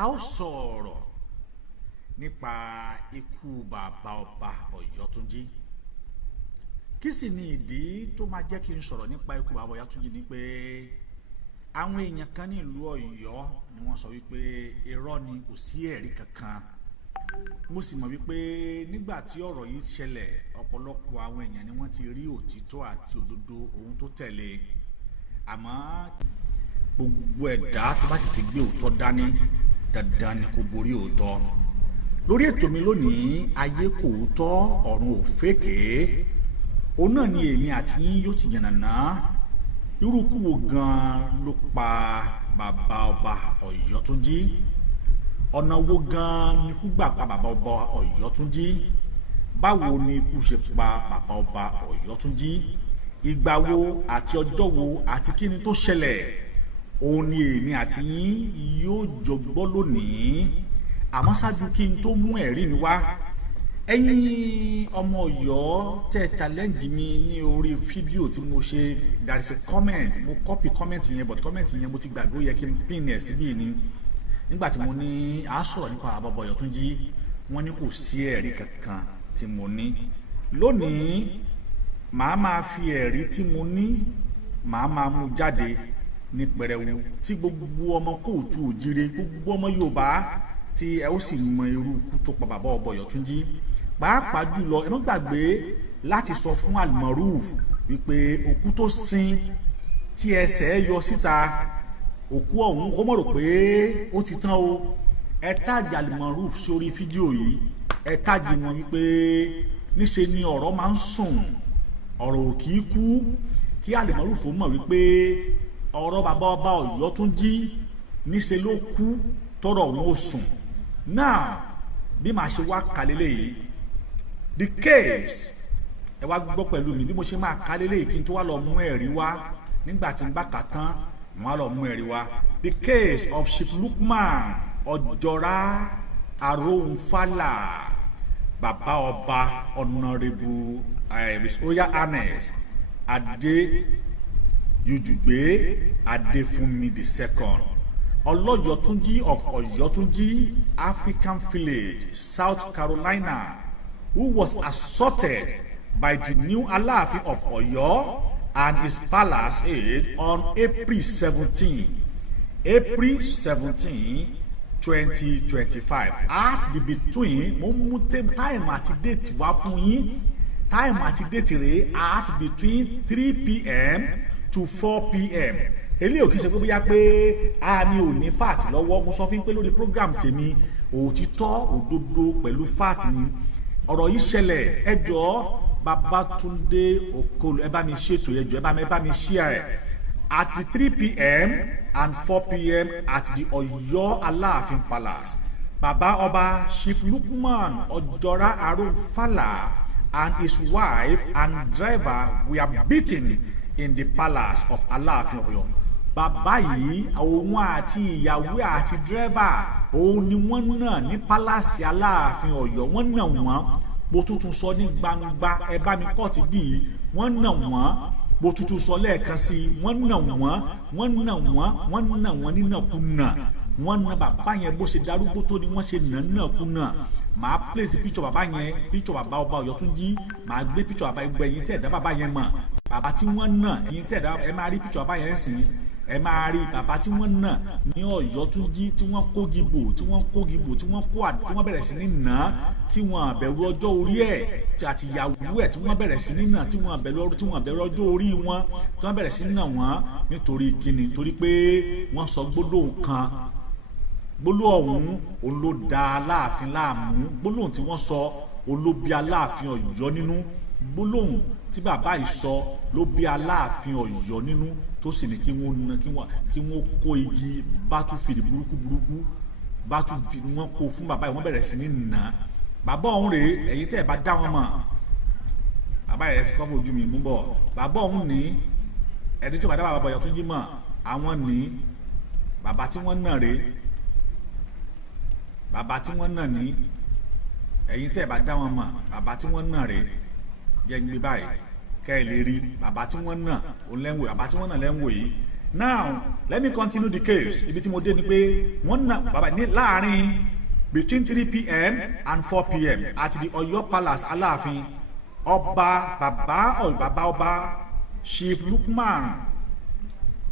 a ó sọ̀rọ̀ nípa ikú bàbá ọba Ọ̀yọ́ Túnjí. Kí sì ni ìdí tó máa jẹ́ kí n sọ̀rọ̀ nípa ikú bàbá Ọ̀yọ́ Túnjí ni pé àwọn èèyàn kan ní ìlú Ọ̀yọ́ ni wọ́n sọ wípé irọ́ ni, kò sí ẹ̀rí kankan. Mo sì mọ̀ wípé nígbà tí ọ̀rọ̀ yìí ṣẹlẹ̀ ọ̀pọ̀lọpọ̀ àwọn èèyàn ni wọ́n ti rí òtítọ́ àti òdodo ohun tó tẹ̀lé. Àmọ́ gbogbo ẹ̀dá tó bá sì ti gbé òótọ́ dání dandan ni kó borí òótọ́. Lórí ètò mi lónìí, ayé kò tọ́ ọ̀run ò fèké. Òun náà ni èmi àti yín yóò ti yànnàná irú ikú wo gan ló pa bàbá ọba Ọ̀yọ́ Túnjí. Ọ̀nà wo gan ni ikú gbà pa bàbá ọba Ọ̀yọ́ Túnjí. Báwo ni ikú ṣe pa bàbá ọba Ọ̀yọ́ Túnjí. Ìgbà wo àti ọjọ́ wo àti kí ni tó ṣẹlẹ̀. Òun ni èmi àti yín yóò jọ gbọ́ lónìí. Àmọ́ ṣáájú kí n tó mú ẹ̀rí mi wá, ẹ̀yin ọmọ Ọ̀yọ́ tẹ́ challenge mi ní orí fídíò tí mo ṣe, there is a comment, mo copy comment yẹn but comment yẹn mo ti gbàgbé, ó yẹ kí n pin ẹ̀ síbí ni. Nígbà tí mo ní a sọ̀rọ̀ nípa bàbá ọba Ọ̀yọ́ Túnjí, wọ́n ní kò sí ẹ̀rí kankan tí mo ní. Lónìí màá máa fi ẹ̀rí tí mo ní màá máa mú jáde ní pẹrẹwu tí gbogbo ọmọ kóòtù òjire, gbogbo ọmọ Yorùbá tí ẹ ó sì mọ irú ikú tó pa bàbá ọba Ọ̀yọ́ Túnjí. Pàápàá jùlọ ẹ má gbàgbé láti sọ fún Almaroof wípé òkú tó sin tí ẹsẹ̀ yọ síta, òkú ọ̀hún kó mọ̀ rò pé ó ti tán o. Ẹ táàgì Almaroof sórí fídíò yìí, ẹ táàgì wọn wípé níṣe ni ọ̀rọ̀ máa ń sùn, ọ̀rọ̀ ò kì í kú, kí Almaroof mọ̀ wípé ọ̀rọ̀ bàbá ọba Ọ̀yọ́ Túnjí níṣe ló kú tọ́rọ̀ wọn ò sùn. Now bí màá ṣe wá kálélé yìí, the case, ẹ wá gbọ́ pẹ̀lú mi bí mo ṣe máa kálélé yìí kí n tó wá lọ mú ẹ̀rí wá. Nígbà tí n bá kà tán mo wá lọ mú ẹ̀rí wá. The case of Chief Lukman Ọjọ́ra Aróhunfálà, bàbá ọba Honorable His Royal Highness Adéyùjùgbé Adéfúnmi II Ọlọ́yọ̀ Túnjí of Ọ̀yọ́ Túnjí, African Village, South Carolina, who was assaulted by the new Aláàfin of Ọ̀yọ́ and his palace aide on April 17, 2025. At the between, mo mú time àti date wá fún yín. Time àti date rèé at between 3 p.m. to 4 p.m. Èlé ò kì í ṣe pé bóyá pé a ní ò ní fat lọ́wọ́. Mo sọ fún pé lórí program tèmi òtítọ́ òdodo pẹ̀lú fat ni ọ̀rọ̀ yìí ṣẹlẹ̀. Ẹ jọ̀ọ́ Babátúndé Okolo, ẹ bá mi ṣètò, ẹ jọ̀ọ́ ẹ bá mi share at the 3 p.m. and 4 p.m. at the Ọ̀yọ́ Aláàfin Palace. Bàbá ọba Chief Lukman Ọjọ́ra Aróhunfálà and his wife and driver were beaten in the palace of Aláàfin Ọ̀yọ́. Bàbá yìí òun àti ìyàwó àti dírẹ́bà òun ni wọ́n nà ní pálásì Aláàfin Ọ̀yọ́. Wọ́n nà wọ́n, mo tuntun sọ ní gbangba, ẹ bá mi kọ́ọ̀tì bíi wọ́n nà wọ́n, mo tuntun sọ lẹ́ẹ̀kan sí i, wọ́n nà wọ́n nínàkúnà. Wọ́n nà bàbá yẹn bó ṣe darúgbó tó ni wọ́n ṣe nínàkúnà. Màá place picture bàbá yẹn, picture bàbá ọba Ọ̀yọ́ Túnjí, màá gbé picture bàbá ẹgbẹ́ yín tẹ̀ dá bàbá yẹn mọ̀. Bàbá tí wọ́n nà yín tẹ̀ dá, ẹ máa rí picture bàbá yẹn sìn, ẹ máa rí bàbá tí wọ́n nà ní Ọ̀yọ́ Túnjí, tí wọ́n kógi bò, tí wọ́n bẹ̀rẹ̀ sí ní nà, tí wọ́n bẹ̀rù ọjọ́ orí ẹ̀ àti ìyàwó ẹ̀, tí wọ́n bẹ̀rẹ̀ sí ní nà, tí wọ́n bẹ̀rù ọjọ́ orí wọn, tí wọ́n bẹ̀rẹ̀ sí ní nà wọ́n. Nítorí kíni? Torí pé wọ́n sọ gbólóhùn kan, gbólóhùn òun ló da Aláàfin láàmú. Gbólóhùn tí wọ́n sọ òun ló bí Aláàfin Ọ̀yọ́ nínú. Gbólóhùn tí bàbá yìí sọ ló bí Aláàfin Ọ̀yọ́ nínú, tó sì ní kí wọ́n kó igi bátúfìdì burúkú bátúfìdì wọ́n kó fún bàbá yìí. Wọ́n bẹ̀rẹ̀ sí ní nà. Bàbá ọ̀hún rèé, ẹ̀yin tẹ́ ẹ̀ bá dá wọn mọ̀, bàbá yẹn ti kọ́ fojú mi mú bọ̀. Bàbá ọ̀hún ní ẹni tí ó bá dá bàbá Ọ̀yọ́ Túnjí mọ̀, àwọn ní bàbá tí wọ́n nà rèé. Bàbá tí wọ́n nà ní, ẹ̀yin tẹ́ ẹ̀ bá dá wọn mọ̀, bàbá tí wọ́n nà rèé. Jẹ́ ń gbé báyìí kẹ́ ẹ lè rí bàbá tí wọ́n nà ó lẹ́wọ̀, bàbá tí wọ́n nà lẹ́wọ̀ yìí now let me continue the case. Ibi tí mo dé ni pé wọ́n na bàbá ní láàrin between 3 p.m. and 4 p.m. at the Ọ̀yọ́ Palace Aláàfin bàbá ọba Chief Lukman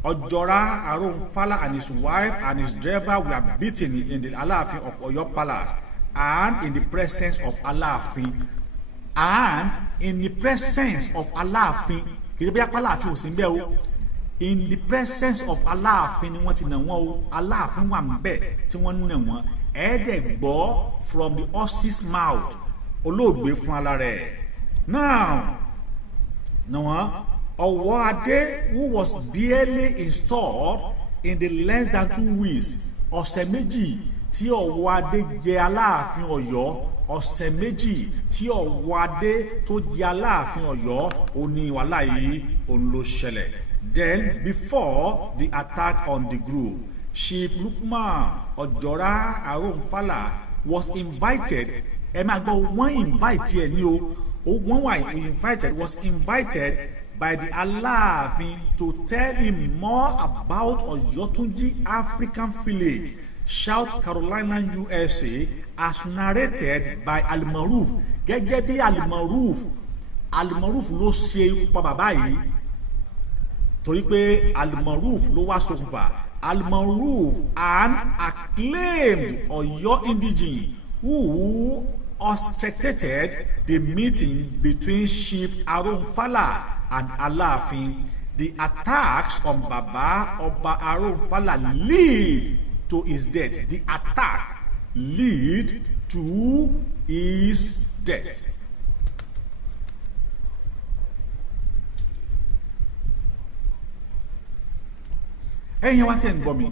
Ojora Aronfala and his wife and his driver were beaten in the Aláàfin of Ọ̀yọ́ Palace and in the presence of Aláàfin kì í bí apá Aláàfin ò sí ń bẹ̀ o. In the presence of Aláàfin ni wọ́n ti nà wọ́n o. Aláàfin wà ńbẹ̀ tí wọ́n nà wọ́n. Ẹ̀ẹ́dẹ̀ gbọ́ from the horse's mouth olóògbé fún ara rẹ̀. Now nà wọ́n Ọwọ́adé who was barely installed in the less than 2 weeks ọ̀sẹ̀ méjì tí Ọwọ́adé jẹ Aláàfin Ọ̀yọ́ ọ̀sẹ̀ méjì tí Ọwọ́adé tó jẹ Aláàfin Ọ̀yọ́ ó ní wàhálà yìí òun ló ṣẹlẹ̀. Then before the attack on the group, Chief Lukman Ojora Aronfala was invited. Ẹ máa gbọ́ wọ́n invite ẹ̀ ní o. Wọ́n wà was invited by the Aláàfin to tell him more about Ọ̀yọ́túnjí African Village, South Carolina, USA, as narrated by Al-Maruf. Gẹ́gẹ́ bí Al-Maruf ló ṣe pa bàbá yìí. Torí pé Al-Maruf ló wá ṣokùnfà. Al-Maruf, an acclaimed Ọ̀yọ́ indigene who orchestrated the meeting between Chief Aronfala and Aláàfin. The attacks on Baba Ọba Aronfala lead to his death. The attack lead to his death. Ẹ̀yin wá tí ẹ̀ ń gbọ́ mi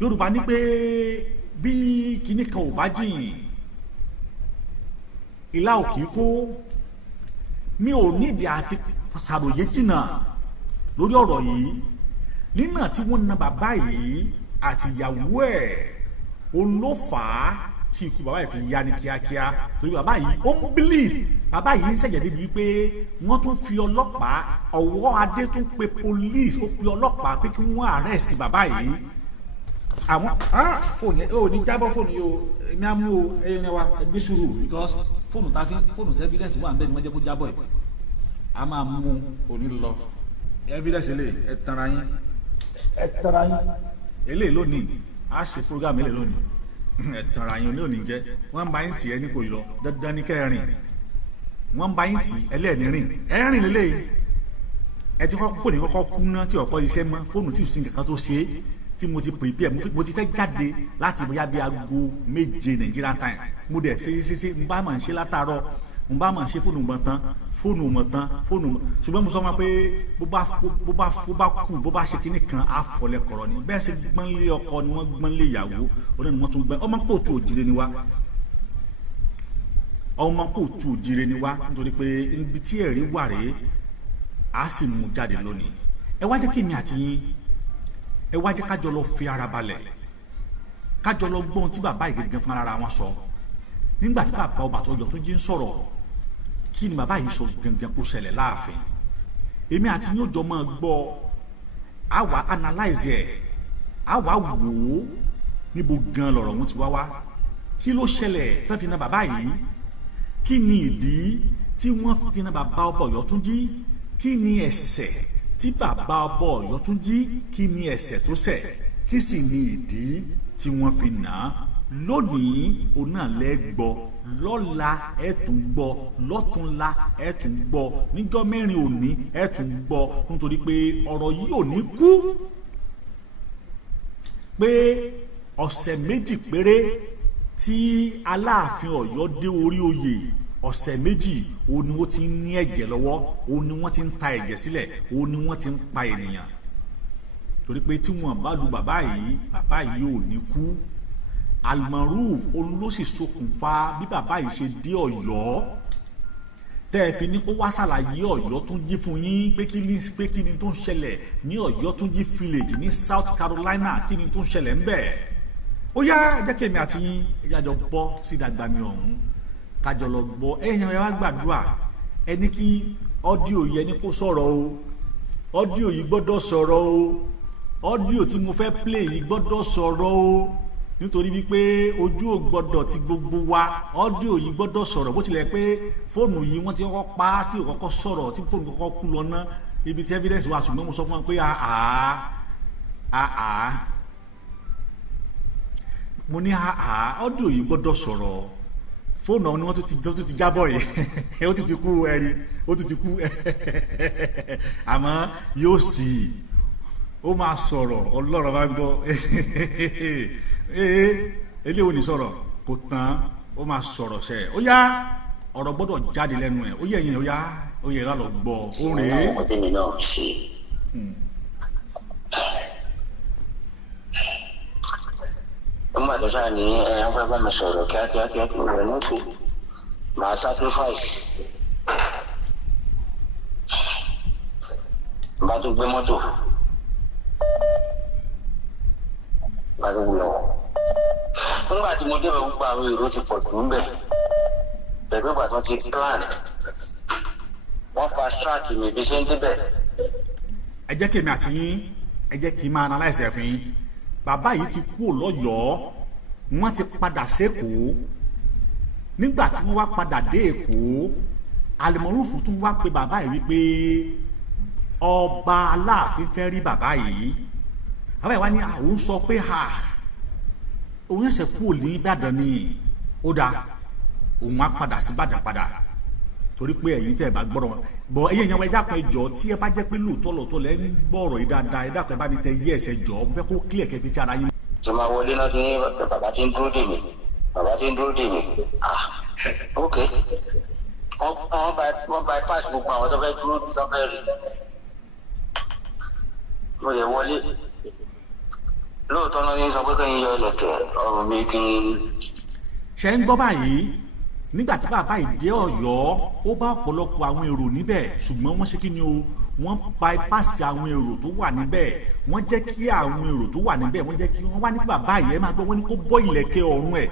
Yorùbá ní pé bí kinní kan ò bá jìn ìlà òkì kó mi ò nídìí àti ṣàròyé jìnnà lórí ọ̀rọ̀ yìí nínà tí wọ́n na bàbá yìí àti ìyàwó ẹ̀ olófàá tí ikú bàbá yìí fi yá ní kíákíá torí bàbá yìí ó ń bleed bàbá yìí ń ṣẹ̀jẹ̀ débi pé wọ́n tún fi ọlọ́pàá Ọwọ́adé tún pe police ó pe ọlọ́pàá pé kí wọ́n arrest bàbá yìí àwọn fóònù yẹn ò ní jábọ́ fóònù yìí o èmi á mú o ẹyẹ yẹn wa ẹgbẹ́ sùúrù because fóònù tí evidence wà níbẹ̀ ni wọ́n jẹ́ kó jábọ̀ yìí a máa mú òní lọ evidence eléyìí ẹ tanra yín eléyìí lónìí a ṣe program eléyìí lónìí ẹ tanra yín olóòní jẹ wọ́n bá yín tì ẹ ní kò lọ dandan ní kẹrin wọ́n bá yín tì ẹlẹ́ẹ̀ni rìn ẹ̀rìn lélẹ́yìí ẹ ti kọ́ fóònù kọ́kọ́ kú ná tí ọ̀pọ̀ iṣẹ́ mọ́ fóònù tí ò sí nǹkan tó ṣe é tí mo ti prepare mo ti fẹ́ jáde láti bóyá bí aago 7 Nigerian time mo dẹ̀ ṣe n bá mà ń ṣe látàárọ̀ n bá mà ń ṣe fóònù mọ̀ tán ṣùgbọ́n mo sọ ma pé bó bá kú bó bá ṣe kíní kan àfọlẹ́kọ̀rọ̀ ni bẹ́ẹ̀ ṣe gbọ́nlé ọkọ ni wọ́n gbọ́nlé ìyàwó ọdún ni wọ́n tún gbọ́n ọmọ kò tó òjìrè ni wá nítorí pé ibi tí ẹ̀rí wà rèé a sì mú jáde lónìí ẹ wá jẹ́ kí mi àti yín ẹ wá jẹ́ kájọ lọ fi ara balẹ̀ kájọ lọ gbọ́n tí bàbá ìgẹ̀gẹ̀ fún ara wọn sọ nígbà tí bàbá ọba Ọ̀yọ́túnjí ń sọ̀rọ̀ kí ni bàbá yìí sọ gangan kó ṣẹlẹ̀ láàfin èmi àti yín ó jọ máa gbọ́ a wá analyze ẹ̀ a wá wò ó níbo gan lọ̀rọ̀ wọn ti wá kí ló ṣẹlẹ̀ tó fi na bàbá yìí kí ni ìdí tí wọ́n fi na bàbá ọba Ọ̀yọ́túnjí kí ni ẹ̀ṣẹ̀ tí bàbá ọba Ọ̀yọ́túnjí kí ni ẹ̀ṣẹ̀ tó ṣẹ̀ kí sì ni ìdí tí wọ́n fi nà á lónìí òun náà lẹ́gbọ́ lọ́la ẹ̀ tún gbọ́ lọ́túnla ẹ̀ tún gbọ́ níjọ́ mẹ́rin òní ẹ̀ tún gbọ́ nítorí pé ọ̀rọ̀ yìí ò ní kú pé ọ̀sẹ̀ méjì péré tí Aláàfin Ọ̀yọ́ dé orí oyè ọ̀sẹ̀ méjì òun ni wọ́n ti ń ní ẹ̀jẹ̀ lọ́wọ́ òun ni wọ́n ti ń ta ẹ̀jẹ̀ sílẹ̀ òun ni wọ́n ti ń pa ènìyàn torí pé tí wọ́n bá lu bàbá yìí ò ní kú Al-Maruf olóṣì ṣokùnfà bí bàbá yìí ṣe dé Ọ̀yọ́ tẹ́ ẹ fi ní kó wá ṣàlàyé Ọ̀yọ́túnjí fún yín pé kí ni tó ń ṣẹlẹ̀ ní Ọ̀yọ́túnjí village ní South Carolina kí ni tó ń ṣẹlẹ̀ ń bẹ̀ ó yá jẹ́ kí èmi àti yín ẹ̀yájọ bọ́ sí dàgbàmí ọ̀hún kájọ lọ gbọ́ ẹ̀yìn ẹ̀ wá gbàdúrà ẹni kí ọ́díò yẹ ní kó sọ̀rọ̀ o ọ́díò yìí gbọ́dọ̀ sọ̀rọ̀ o ọ́díò tí mo fẹ́ play yìí gbọ́dọ̀ sọ̀rọ̀ o nítorí wípé ojú ò gbọ́dọ̀ ti gbogbo wa ọ́díò yìí gbọ́dọ̀ sọ̀rọ̀ bó tilẹ̀ pé fóònù yìí wọ́n ti kọ́kọ́ pa tí ò kọ́kọ́ sọ̀rọ̀ tí fóònù kọ́kọ́ kú lọ ná ibi tí evidence wà ṣùgbọ́n mo sọ fún wọn pé mo ní ọ́díò yìí gbọ́dọ̀ sọ̀rọ̀ fóònù ọ̀hún ni wọ́n tún ti jábọ̀ yìí ó tún ti kú ẹ̀rí ó tún ti kú àmọ́ yóò sì ó máa sọ̀rọ̀ ọlọ́rọ̀ bá gbọ́ eléwo ní sọ̀rọ̀ kò tán ó máa sọ̀rọ̀ sẹ́ ó yá ọ̀rọ̀ gbọ́dọ̀ jáde lẹ́nu ẹ̀ ó yẹ ẹ̀yìn ó yá ó yẹ ìrànlọ́ gbọ́ ó rèé. àwọn tèmi náà ṣe nígbà tó sáà ní afẹ́ bá mi sọ̀rọ̀ kíákíá rẹ̀ nípò màá sacrifice bá tó gbé mọ́tò bá tó wúlọ. nígbà tí mo débẹ̀ gbogbo àwọn èrò ti pọ̀ jù níbẹ̀ pẹ̀lú ìgbà tó ti plan wọ́n fast track mi bí ṣe ń débẹ̀. ẹ jẹ́ kí èmi àti yín ẹ jẹ́ kí n máa analyse ẹ̀ fún yín bàbá yìí ti kú lọ́yọ̀ọ́ wọ́n ti padà sékòó nígbà tí wọ́n wá padà dé èkó alimọ̀rúfù tún wá pé bàbá yìí wípé ọba aláàfin fẹ́ rí bàbá yìí bàbá yìí wá ní àwọn sọ pé òun ẹsẹ̀ kú ní Ìbàdàn ni ó dáa òun á padà sí Ìbàdàn padà torí pé ẹ̀yin tẹ́ ẹ bá gbọ́rọ̀ bọ̀ ẹ̀yin yẹn wọ ẹja kan ẹjọ́ tí ẹ bá jẹ́ pé lóòótọ́ lẹ́ ń gbọ́rọ̀ yìí dáadáa ẹ dákun ẹ bá mi tẹ yí ẹsẹ̀ jọ mo fẹ́ kó clear kẹfì tí ara yín. tí máa wọlé náà ti ní bàbá tí ń dúró dè mí ok wọ́n bypass gbogbo àwọn tó fẹ́ dúró tó fẹ́ rí mo lè wọlé lóòótọ́ náà ní sọ pé kẹ́yìn yọ ẹlẹ́kẹ̀ ọ̀run mi kí n. ṣe ń gbọ́ báyìí nígbà tí bàbá yìí dé Ọ̀yọ́ ó bá ọ̀pọ̀lọpọ̀ àwọn èrò níbẹ̀ ṣùgbọ́n wọ́n ṣe kí ni o wọ́n bypass àwọn èrò tó wà níbẹ̀ wọ́n jẹ́ kí àwọn èrò tó wà níbẹ̀ wọ́n jẹ́ kí wọ́n wá ní bàbá yìí ẹ máa gbọ́ wọ́n ní kó bọ́ ìlẹ̀kẹ̀ ọ̀run ẹ̀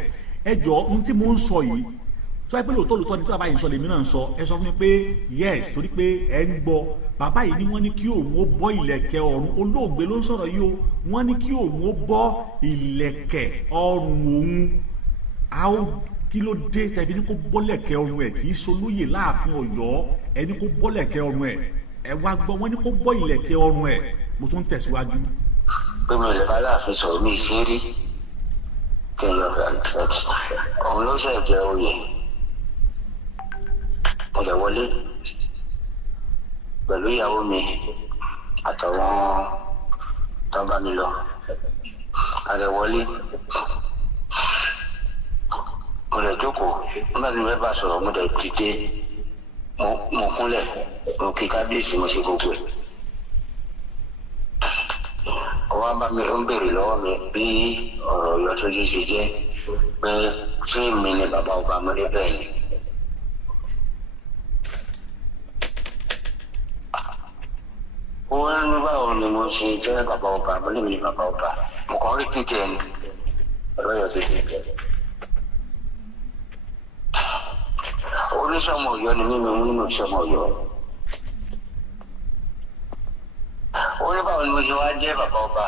ẹ jọ ohun tí mo ń sọ yìí tó ẹ pé lóòótọ́ ni tí bàbá yìí ń sọ lèmi náà ń sọ ẹ sọ fún mi pé yes torí pé ẹ ń gbọ́ bàbá yìí ni wọ́n ní kí òun ó bọ́ ìlẹ̀kẹ̀ ọ̀run olóògbé ló ń sọ̀rọ̀ yìí o wọ́n ní kí òun ó bọ́ ìlẹ̀kẹ̀ ọ̀run òun kí ló dé tẹ̀bí ní kó bọ́lẹ̀kẹ̀ ọrùn ẹ̀ kì í solóyè láàfin Ọ̀yọ́ ẹni kó bọ́lẹ̀kẹ̀ ọrùn ẹ̀ ẹ wá gbọ́ wọ́n ní kó bọ́ ìlẹ̀kẹ̀ ọrùn ẹ̀ mo tún tẹ̀síwájú. pé mo lè bá láàfin sọ̀rọ̀ mi ṣe rí kí n yọ ọ̀hún ló ṣe jẹ́ oyè mo lè wọlé pẹ̀lú ìyàwó mi àtàwọn tó bá mi lọ àlẹ́ wọlé mo lè jókòó nígbà tí mo bá sọ̀rọ̀ mo lè dìde mo kúnlẹ̀ mo kí kábíyèsí mo ṣe gbogbo ẹ̀. ọwọ́ bá mi ń béèrè lọ́wọ́ mi bí ọ̀rọ̀ Ọ̀yọ́ tó ṣe jẹ́ pé ṣé mi ni bàbá ọba mo lè bẹ́ẹ̀ ni. wọ́n ní báwo ni mo ṣe jẹ́ bàbá ọba mo lè mi ní bàbá ọba mo kàn rí kíkẹ́ ni ọ̀rọ̀ Ọ̀yọ́ tó ṣe jẹ́. oníṣọmọ Ọ̀yọ́ ni mímu nínú ìṣọmọ Ọ̀yọ́ ó ní báwo ni mo ṣe wá jẹ́ bàbá ọba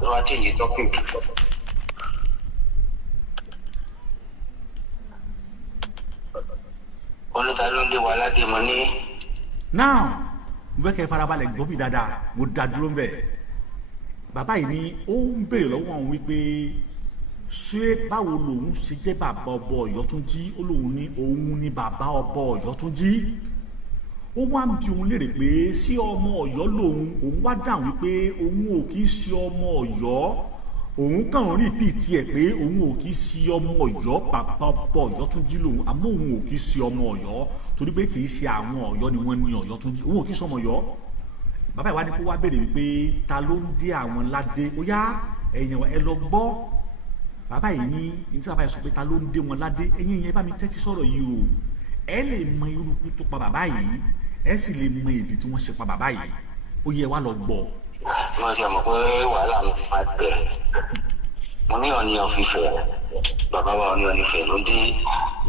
ló wá tẹ̀lé tọ́kùn oníta ló ń lé wa ládé mọ́ ní. now mo fẹ́ kẹ́ ẹ farabalẹ̀ gbọ́ bí dáadáa mo dá dúró ń bẹ̀ bàbá yìí ni ó ń béèrè lọ́wọ́ àwọn wípé ṣé báwo lòun ṣe jẹ́ bàbá ọba Ọ̀yọ́túnjí ó lòun ní òun ní bàbá ọba Ọ̀yọ́túnjí ó wá ń bi òun léèrè pé sí ọmọ Ọ̀yọ́ lòun òun wá dáhùn wípé òun ò kì í ṣe ọmọ Ọ̀yọ́ òun kàn ń rìpíìtì ẹ̀ pé òun ò kì í ṣe ọmọ Ọ̀yọ́ bàbá ọba Ọ̀yọ́túnjí lòun àmọ́ òun ò kì í ṣe ọmọ Ọ̀yọ́ torí pé kì í ṣe àwọn Ọ̀yọ́ ni wọ́n ní Ọ̀yọ́túnjí òun ò kì í ṣe ọmọ Ọ̀yọ́ bàbá ìwádìí kó wá béèrè wípé ta ló ń dé àwọn ládé ó yá ẹ̀yìn ẹ lọ gbọ́ bàbá yìí ní ní tí bàbá yìí sọ pé ta ló ń dé wọn ládé ẹ̀yin yẹn bá mi tẹ́tí sọ̀rọ̀ yìí o ẹ lè mọ irú ikú tó pa bàbá yìí ẹ sì lè mọ ìdí tí wọ́n ṣe pa bàbá yìí ó yẹ wá lọ gbọ́. mo ṣe mọ̀ pé wàhálà mi máa bẹ̀ mo ní Ọọ̀ni of Ifẹ̀ bàbá wa Ọọ̀ni of Ifẹ̀ ló dé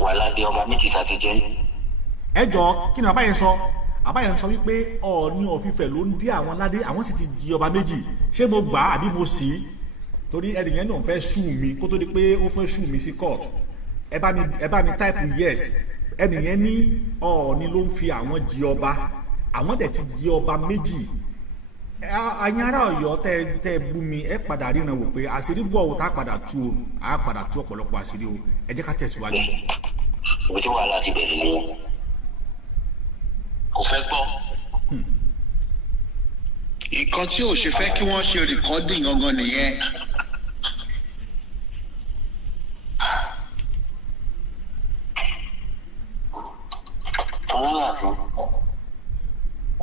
wà ládé ọmọ méjì tá ti jẹ́. ẹ jọ kí ni bàbá yẹn sọ bàbá yẹn sọ wípé Ọọ̀ni of Ifẹ̀ ló ń dé àwọn ládé, àwọn sì ti di ọba méjì. Ṣé mo gbà àbí mo sì? Torí ẹnìyẹn náà fẹ́ sù mí kó tó di pé ó fẹ́ sù mí sí court. Ẹ bá mi type yes. Ẹnìyẹn ní Ọọ̀ni ló ń fi àwọn di ọba, àwọn dẹ̀ ti di ọba méjì. Àyìn ará Ọ̀yọ́ tẹ́ bú mi, ẹ padà ríran wò pé àṣírí bọ̀ ò tá a padà tú o, a padà tú ọ̀pọ̀lọpọ̀ àṣírí o. Ẹ jẹ́ ká tẹ̀síwájú. Ibi tí wàhálà ti bẹ̀rẹ̀ ni kò fẹ́ gbọ́. Ìkan tí ò ṣe fẹ́ kí wọ́n ṣe rìkọ́dìn gangan nìyẹn.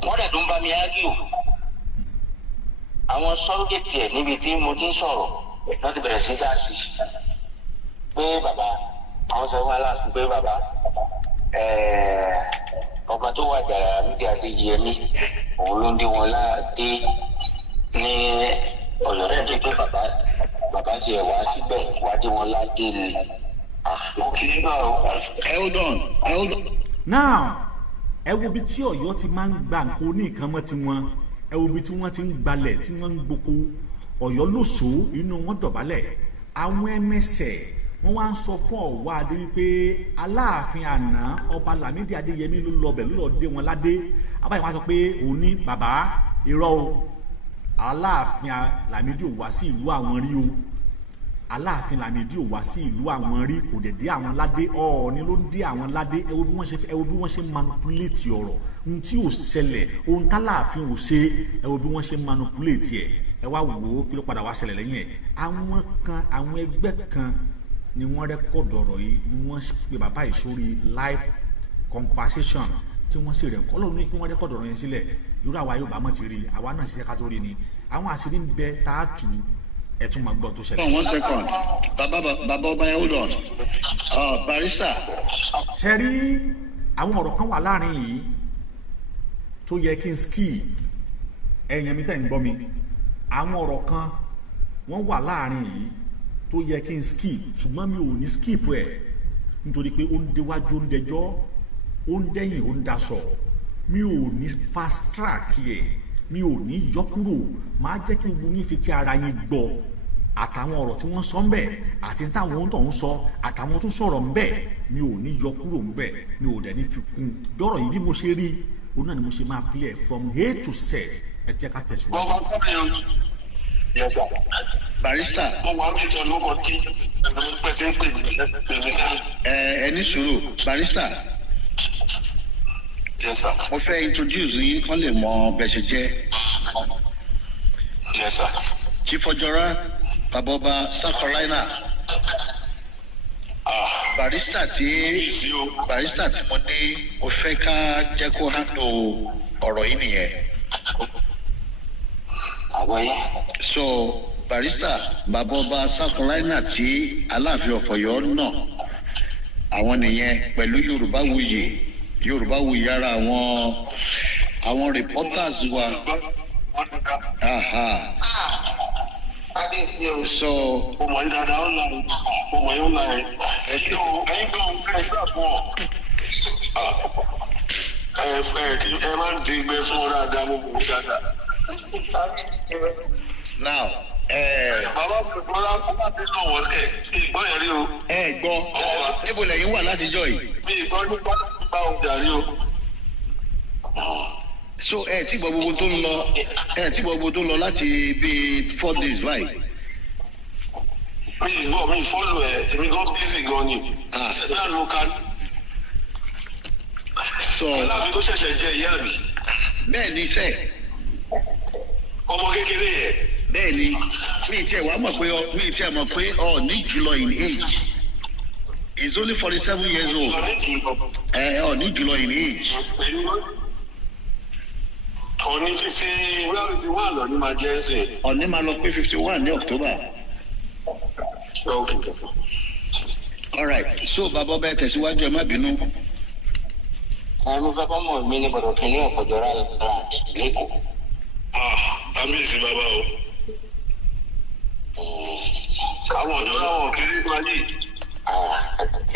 Wọ́n dẹ̀ tún bá mi ágíò. Àwọn sọ́rọ́gẹ̀tì ẹ̀ níbi tí mo ti ń sọ̀rọ̀ wọ́n ti bẹ̀rẹ̀ sí dáàsì pé bàbá àwọn sọ fún aláàfin pé bàbá ọba tó wà jàrá nídìí Adéyẹmí òun ló ń dé wọn ládé ní Ọ̀yọ́ tó dé pé bàbá tiẹ̀ wá síbẹ̀ wá dé wọn ládé ni. Hold on. Now ẹ wo bí tí Ọ̀yọ́ ti máa ń gba nǹkan oníkan mọ́ tiwọn, ẹ wo bí tí wọ́n ti ń gbalẹ̀ tí wọ́n ń gboko. Ọ̀yọ́ lóṣù inú wọn dọ̀bálẹ̀. Àwọn ẹmẹsẹ̀ wọ́n wá ń sọ fún Ọ̀wọ́ Adé wípé Aláàfin àná ọba Lámídì Adéyẹmí ló lọ bẹ̀ ló lọ dé wọn ládé. Àbáyé wọn sọ pé òun ní bàbá irọ́ o, Aláàfin Lámídì ò wá sí ìlú àwọn rí o, Aláàfin Lámídì ò wá sí ìlú àwọn rí, kò dẹ̀ dé àwọn ládé. Ọọ̀ni ló ń dé àwọn ládé. Ẹ wo bí wọ́n ṣe manipulate ọ̀rọ̀, ohun tí ò ṣẹlẹ̀, ohun táláàfin ò ṣe, ẹ wo bí wọ́n ṣe manipulate ẹ̀. Ẹ wá wò ó kí ló padà wá ṣẹlẹ̀ lẹ́yìn ẹ̀. Àwọn ẹgbẹ́ kan ni wọ́n rẹ́kọ̀dù ọ̀rọ̀ yìí, ni wọ́n pe bàbá yìí sórí live conversation tí wọ́n sì rẹ̀kọ́. Ọlọ́run ní kí wọ́n rẹ́kọ̀dù ọ̀rọ̀ yẹn sílẹ̀. Irú àwa yóò bá mọ̀ ti rí, àwa náà ṣiṣẹ́ ká tó rí ni. Àwọn àṣírí ń bẹ tá a tù ẹ tún máa gbọ́ tó ṣẹlẹ̀. 1 second. Bàbá ọba yẹn hold on. Barrister. Ṣé rí àwọn ọ̀rọ̀ kan wà láàrin yìí tó yẹ kí n ski ẹ̀yìn mi tẹ̀ ń gbọ́ mi. Àwọn ọ̀rọ̀ kan wọ́n wà láàrin yìí tó yẹ kí n ski ṣùgbọ́n mi ò ní skip ẹ̀ nítorí pé ó ń déwájú ó ń dẹjọ́ ó ń dẹ́yìn ó ń daṣọ. Mi ò ní fast track ẹ̀, mi ò ní yọ kúrò, máa jẹ́ kí gbogbo yín fi ti ara yín gbọ́ àtàwọn ọ̀rọ̀ tí wọ́n sọ ń bẹ̀ àti táwọn ohun tó ń sọ àtàwọn tó sọ̀rọ̀ ń bẹ̀, mi ò ní yọ kúrò ń bẹ̀, mi ò dẹ̀ ní fi kún. Bọ́rọ̀ yìí bí mo ṣe rí òun náà ni mo ṣe máa play from A to Z. Ẹ jẹ́ ká tẹ̀síwájú. Barrister. Ẹni sùúrù Barrister. Yes, sir. Mo fẹ́ introduce yín kán lè mọ bẹ́ẹ̀ ṣe jẹ́. Yes, sir. Chief Ojora, bàbá ọba South Carolina. Barrister tí mo ní mo fẹ́ ká jẹ́ kó handle ọ̀rọ̀ yìí nìyẹn. So Barrister, bàbá ọba South Carolina tí Aláàfin of Ọ̀yọ́ náà àwọn nìyẹn pẹ̀lú Yorùbá wuyì ara àwọn reporters wa. So ọmọ yìí dáadáa ó láyé ọmọ yìí ó láyé ẹ̀yin gan ń gbé ìgbà fún ọ. ẹ máa ń di ìgbẹ́ fún ọ dáadáa mo kò dáadáa. now bàbá mi bọ́lá láti lọ wọ́n kẹ̀ ìgbọ́ yẹn rí o. ẹ gbọ́ níbo lẹ́yìn wà látijọ́ yìí. mi ìgbọ́ nípa ọjà rí o. So ẹ tí gbọ́ gbogbo tó ń lọ láti bíi 4 days báyìí. mi fọ́lù ẹ̀ èmi gan bísí gan ni. ṣẹ̀dá ló ká. So aláàbí tó ṣẹ̀ṣẹ̀ jẹ ìyá mi. bẹ́ẹ̀ ni sẹ́. ọmọ kékeré yẹn. bẹ́ẹ̀ ni mi tiẹ̀ mọ̀ pé ọ ní jùlọ in age. He's only 47 years old. Ọ ní jùlọ in age. Ọ̀ní 51 lọ ní máa jẹ́ ẹ̀sìn. Ọ̀ní máa lọ pé 51 ní October. Okay. All right. So bàbá ọba ẹ tẹ̀síwájú ẹ má bínú. Mo fẹ́ kọ́ mọ̀ mí ní bọ̀dọ̀ kìíní ọ̀fọ̀jọ́ra lẹ́kọ̀ọ́. Kábíyèsí bàbá o. Àwọn ọ̀dọ́ láwọn kiri máa ní.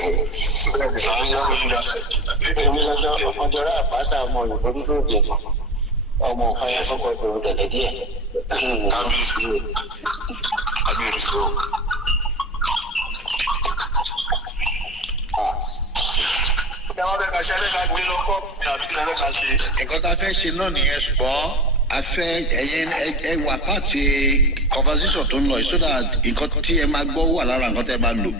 bẹ́ẹ̀ ni sàn yọ èmi lọ́jọ́ ọjọ́ rẹ̀ àpáṣà ọmọ òyìnbó dúdú òde ọmọ òfàyà kọ́kọ́ tó tẹ̀lé díẹ̀. kábíyèsí o. ìjọba bẹ́ẹ̀ ká ṣe ẹlẹ́ka gbé lọ́kọ́ àbí kí lẹ́ka ṣe. nǹkan tá a fẹ́ ṣe náà nìyẹn ṣùgbọ́n a fẹ́ ẹ wà pàtì conversation tó ń lọ so that nǹkan tí ẹ máa gbọ́ wà lára nǹkan tẹ́ ẹ máa lò.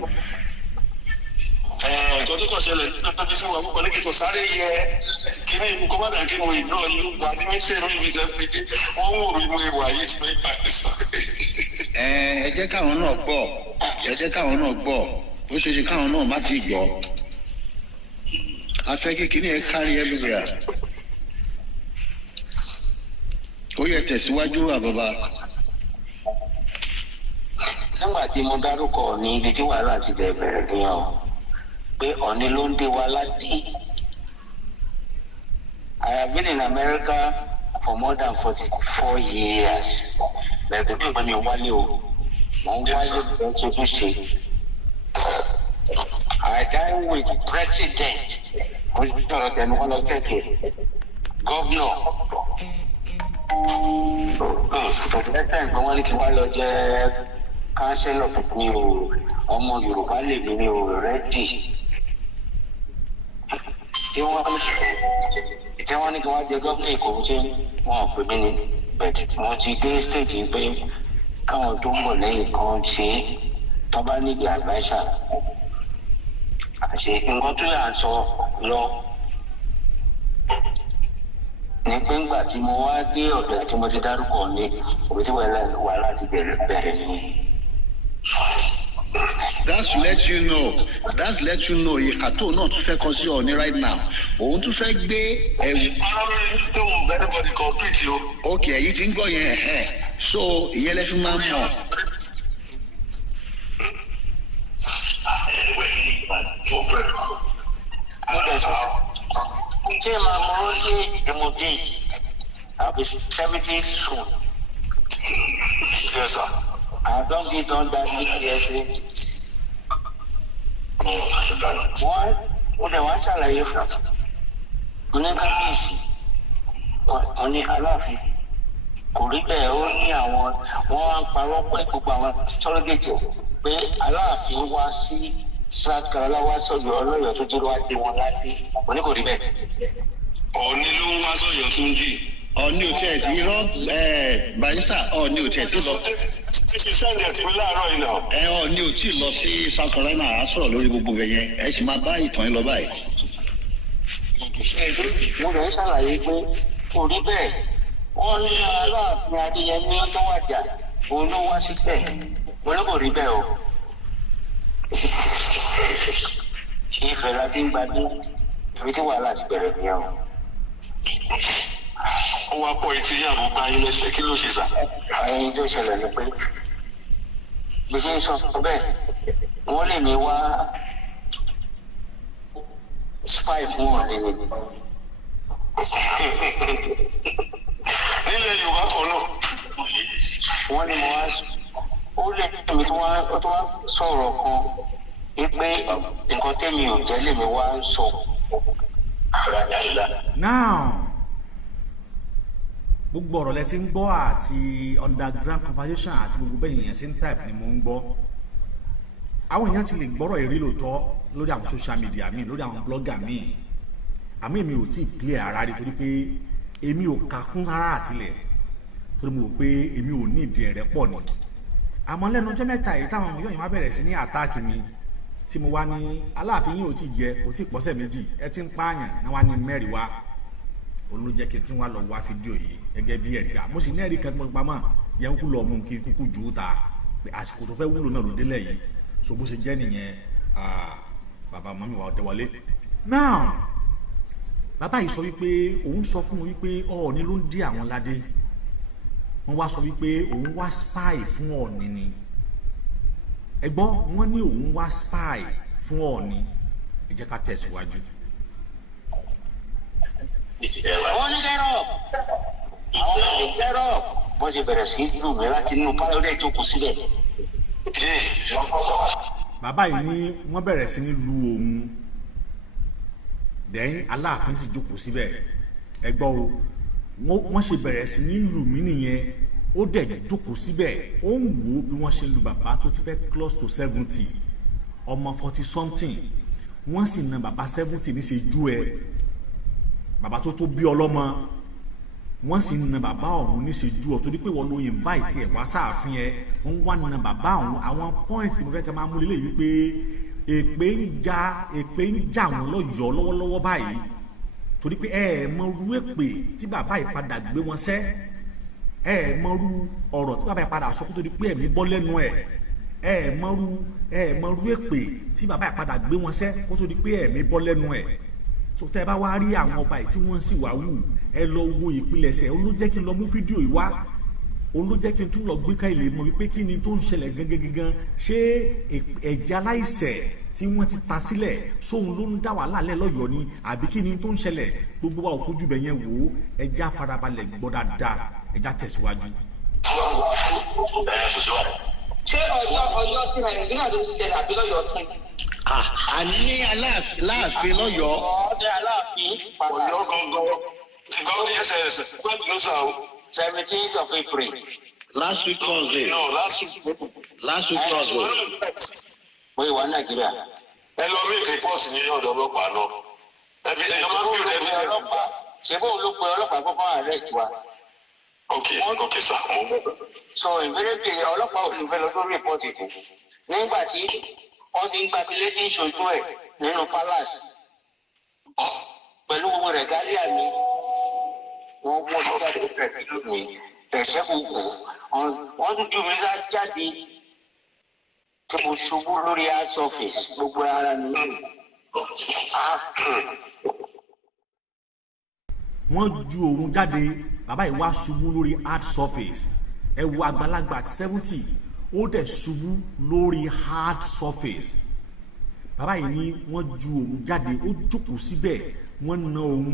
ìjọ tó kàn ṣẹlẹ̀ nítorí tí wọ́n kọ́ ní kí n tó sáré yẹ kí ní ìlú kọ́mọ́dà kí mo ìlú ọ̀yìn wà ní mẹ́sẹ̀ mi ìjọ pé wọ́n wò mí mú ìwà yìí ti fẹ́ pàṣẹ. ẹ jẹ́ káwọn náà gbọ́ ó ṣeé ṣe káwọn náà má ti gbọ́ a fẹ́ kí kíní ẹ kárí everywhere. ó yẹ tẹ̀síwájú àbàbà. nígbà tí mo dárúkọ ní ibi tí wàhálà ti bẹ̀rẹ̀ nìyẹn o pé ọ̀ní ló ń dé wa láti. I have been in America for more than 44 years. bẹ̀rẹ̀ bí ìgbà mi wálé o mo ń wálé bẹ́ẹ̀ tó tún ṣe. I dine with president president ọ̀tẹ̀ni wọn lọ tẹ̀kẹ̀ governor. president kan wọ́n ní kí wọ́n lọ jẹ́ councillor mi o ọmọ Yorùbá lè mi ní o rẹ́dì. tí wọ́n ní kí wọ́n jẹ gómìnà Èkó ṣe wọ́n pè mí ní bẹ̀tì wọ́n ti dé stage pé káwọn tó ń bọ̀ lẹ́yìn kan ṣe é tó bá nídìí àgbáṣà àṣe nǹkan tó yà ń sọ lọ ní pé ńgbà tí mo wá dé ọ̀dọ̀ tí mo ti dárúkọ ní òbí tí wàhálà ti bẹ̀rẹ̀ ni. That's let you know ìhà tó náà tún fẹ́ kọ sí Ọọ̀ni right now òun tún fẹ́ gbé ẹ̀wù. ọlọ́run tó ń bẹ́ẹ̀ bọ́dì complete o. ok èyí tí ń gbọ́ yẹn so ìyẹn lẹ́fí máa ń mọ̀. ṣé máa mọ ọ́n ṣe ìmọ̀dé àbí 70 soon. Yes, sir. I don't get on that years. Wọ́n lè wá ṣàlàyé fún un ní kábíyèsí wọn ní Aláàfin kò rí bẹ́ẹ̀ ó ní àwọn wọ́n wá ń parọ́ pé gbogbo àwọn tọ́lọ́gẹ̀tì pé Aláàfin wá sí South Carolina wá sọ̀yọ̀ ọlọ́yọ̀ tó jẹ́ wá dé wọn láti wọn ní kò rí bẹ́ẹ̀. Ọ̀ọ́ni ló ń wá sọ̀yọ̀ Tunji. Ọ̀ọ́ni ò tiẹ̀ tí irọ́ barista Ọ̀ọ́ni ò tiẹ̀ tí lọ. ṣe sẹ́ndì ẹ̀tì mi láàárọ̀ yìí náà. Ọ̀ọ́ni ò tí ì lọ sí South Carolina á sọ̀rọ̀ lórí gbogbo bẹ̀ yẹn ẹ sì máa bá ìtàn yín lọ báyìí. mo lè ṣàlàyé pé kò rí bẹ́ẹ̀ wọ́n ní Aláàfin Adéyẹmí tó wàjà òun ló wá síbẹ̀ mo ní kò rí bẹ́ẹ̀ o. ìfẹ́ la ti ń gbadé ibi tí wàhálà ti bẹ̀rẹ̀ nìyẹn o. ó wá pọ̀ etí yàrá gba ilé ẹsẹ̀ kí ló ṣe sà. ẹyin tó ṣẹlẹ̀ ni pé bí ṣe ń sọ bẹ́ẹ̀ wọ́n lè mi wá spy fún wọn lè mi. nílẹ̀ Yorùbá kan náà wọ́n ní mo wá ó lè mi tó wá sọ̀rọ̀ kan wípé nǹkan tẹ́mi ò jẹ́ lèmi wá ń sọ. now gbogbo ọ̀rọ̀ lẹ ti ń gbọ́ àti underground conversation àti gbogbo bẹ́ẹ̀ yẹn sí ń type ni mo ń gbọ́ àwọn èèyàn ti lè gbọ́rọ̀ èrí lóòótọ́ lórí àwọn social media mi lórí àwọn blogger mi àmọ́ èmi ò tí ì play ara rí torí pé èmi ò kakún rárá àtìlẹ̀ torí mo rò pé èmi ò ní ìdí ẹ̀rẹ́ pọ̀ ni àmọ́ lẹ́nu ọjọ́ mẹ́ta yìí táwọn èèyàn wá bẹ̀rẹ̀ sí ní attack mi tí mo wá ní Aláàfin yìí ò tí ì jẹ kò tí ì pọ́sẹ̀ méjì ẹ ti ń pààyàn náà wá ní mẹ́rin wá òun ló jẹ́ kí n tún wá lọ wá fídíò yìí gẹ́gẹ́ bí ẹ̀rí ká mo sì ní ẹ̀rí kan tí mo pamọ́ yẹn kú lọ mú kí n kúkú jù ú ta pé àsìkò tó fẹ́ wúlò náà ló délẹ̀ yìí so bó ṣe jẹ́ nìyẹn bàbá mọ́mí wa ọ̀dẹ́ wọlé. now bàbá yìí sọ wípé òun sọ fún wọn wípé Ọọ̀ni ló ń dí àwọn ládé wọ́n wá sọ wípé òun wá spy fún Ọọ̀ni ni ẹ gbọ́ wọ́n ní òun wá spy fún Ọọ̀ni ẹ jẹ́ ká tẹ̀síwájú. wọ́n ní kẹ́rọ̀ àwọn ní kẹ́rọ̀ wọ́n ṣe bẹ̀rẹ̀ sí lù mí láti inú pálọ́dẹ̀ tó kù sílẹ̀. bàbá yìí ní wọ́n bẹ̀rẹ̀ sí ní lu òun dẹ́yìn Aláàfin sì jókòó síbẹ̀ ẹ gbọ́ o wọ́n ṣe bẹ̀rẹ̀ sí ní lù mí nìyẹn ó dẹ̀ jókòó síbẹ̀ ó ń wò ó bí wọ́n ṣe lu bàbá tó ti fẹ́ close to 70 ọmọ 40 something wọ́n sì na bàbá 70 ní ṣe jú ẹ bàbá tó bí ọlọ́mọ wọ́n sì na bàbá ọ̀hún ní ṣe jú ọ torí pé wọ́n ló invite ẹ̀ wá sáàfin ẹ wọ́n wá na bàbá ọ̀hún àwọn points tí mo fẹ́ kẹ́ máa mú lélẹ̀ wípé èpè ń jà wọ́n lọ́yọ̀ọ́ lọ́wọ́lọ́wọ́ báyìí torí pé mọ rú èpè tí bàbá yìí padà gbé wọn sẹ́ mọ rú ọ̀rọ̀ tí bàbá yìí padà sọ kó tó di pé ẹ̀mí bọ́ lẹ́nu mọ rú èpè tí bàbá yìí padà gbé wọn sẹ́ kó tó di pé ẹ̀mí bọ́ lẹ́nu so tẹ́ ẹ bá wá rí àwọn ọba yìí tí wọ́n sì wá wù ẹ lọ wo ìpilẹ̀ṣẹ̀ ó ló jẹ́ kí n lọ mú fídíò yìí wá ó ló jẹ́ kí n tún lọ gbé ká ilé mọ̀ wípé kí ni tó ń ṣẹlẹ̀ gangan ṣé ẹ̀jẹ̀ aláìṣẹ̀ tí wọ́n ti ta sílẹ̀ sóhun ló ń dá wàhálà lẹ̀ lọ́yọ̀ọ́ ni àbí kí ni tó ń ṣẹlẹ̀ gbogbo wa ò fojú bẹ̀ yẹn wò ó ẹja farabalẹ̀ gbọ́ dáadáa ẹja tẹ̀síwájú. ṣé ọjọ́ sí Nàìjíríà ló ti ṣẹlẹ̀ àbí lọ́yọ̀ọ́ tún? àní ní Aláàfin lọ́yọ̀ọ́. ọdẹ Aláàfin Ọ̀yọ́ gangan the government says when close out 17th of April. last week Thursday. no last week Thursday. wọ́n yìí wá Nàìjíríà. ẹ lọ rí report ní ọ̀dọ̀ ọlọ́pàá náà ẹbí ẹ máa ń bí ẹbí ọlọ́pàá ṣé bóun ló pe ọlọ́pàá kọ́kọ́ arrest wa. ok sir mo mọ̀. so ìbéèrè ọlọ́pàá ò ní fẹ́ lọ sórí report ìkó nígbà tí wọ́n ti ń gbatilé tí ń ṣojú ẹ̀ nínú palace pẹ̀lú gbogbo rẹ̀ gálíà ni wọ́n mú ọjọ́ jáde pẹ̀lú mi ẹ̀ṣẹ́ kòkó wọ́n tún ju mi jáde tí mo ṣubú lórí house office gbogbo ara mi. wọ́n ju òun jáde bàbá yìí wá ṣubú lórí hard surface ẹ wo àgbàlagbà 70 ó dẹ̀ ṣubú lórí hard surface bàbá yìí ní wọ́n ju òun jáde ó jókòó síbẹ̀ wọ́n na òun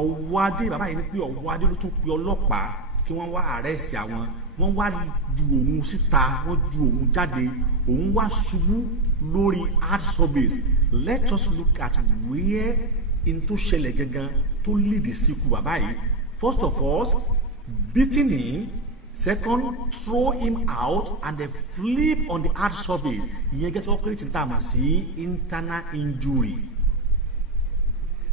ọwọ́ adé bàbá yìí ní pé ọwọ́ adé ló tún pe ọlọ́pàá kí wọ́n wá arrest àwọn wọ́n wá ju òun síta wọ́n ju òun jáde òun wá ṣubú lórí hard surface. Let us look at where in tó ṣẹlẹ̀ gangan tó lead sí ikú bàbá yìí. First of all, beating him. Second, throw him out and then flip on the hard surface. Ìyẹn gẹ́gẹ́ tí wọ́n create ní tàmà sí internal injury.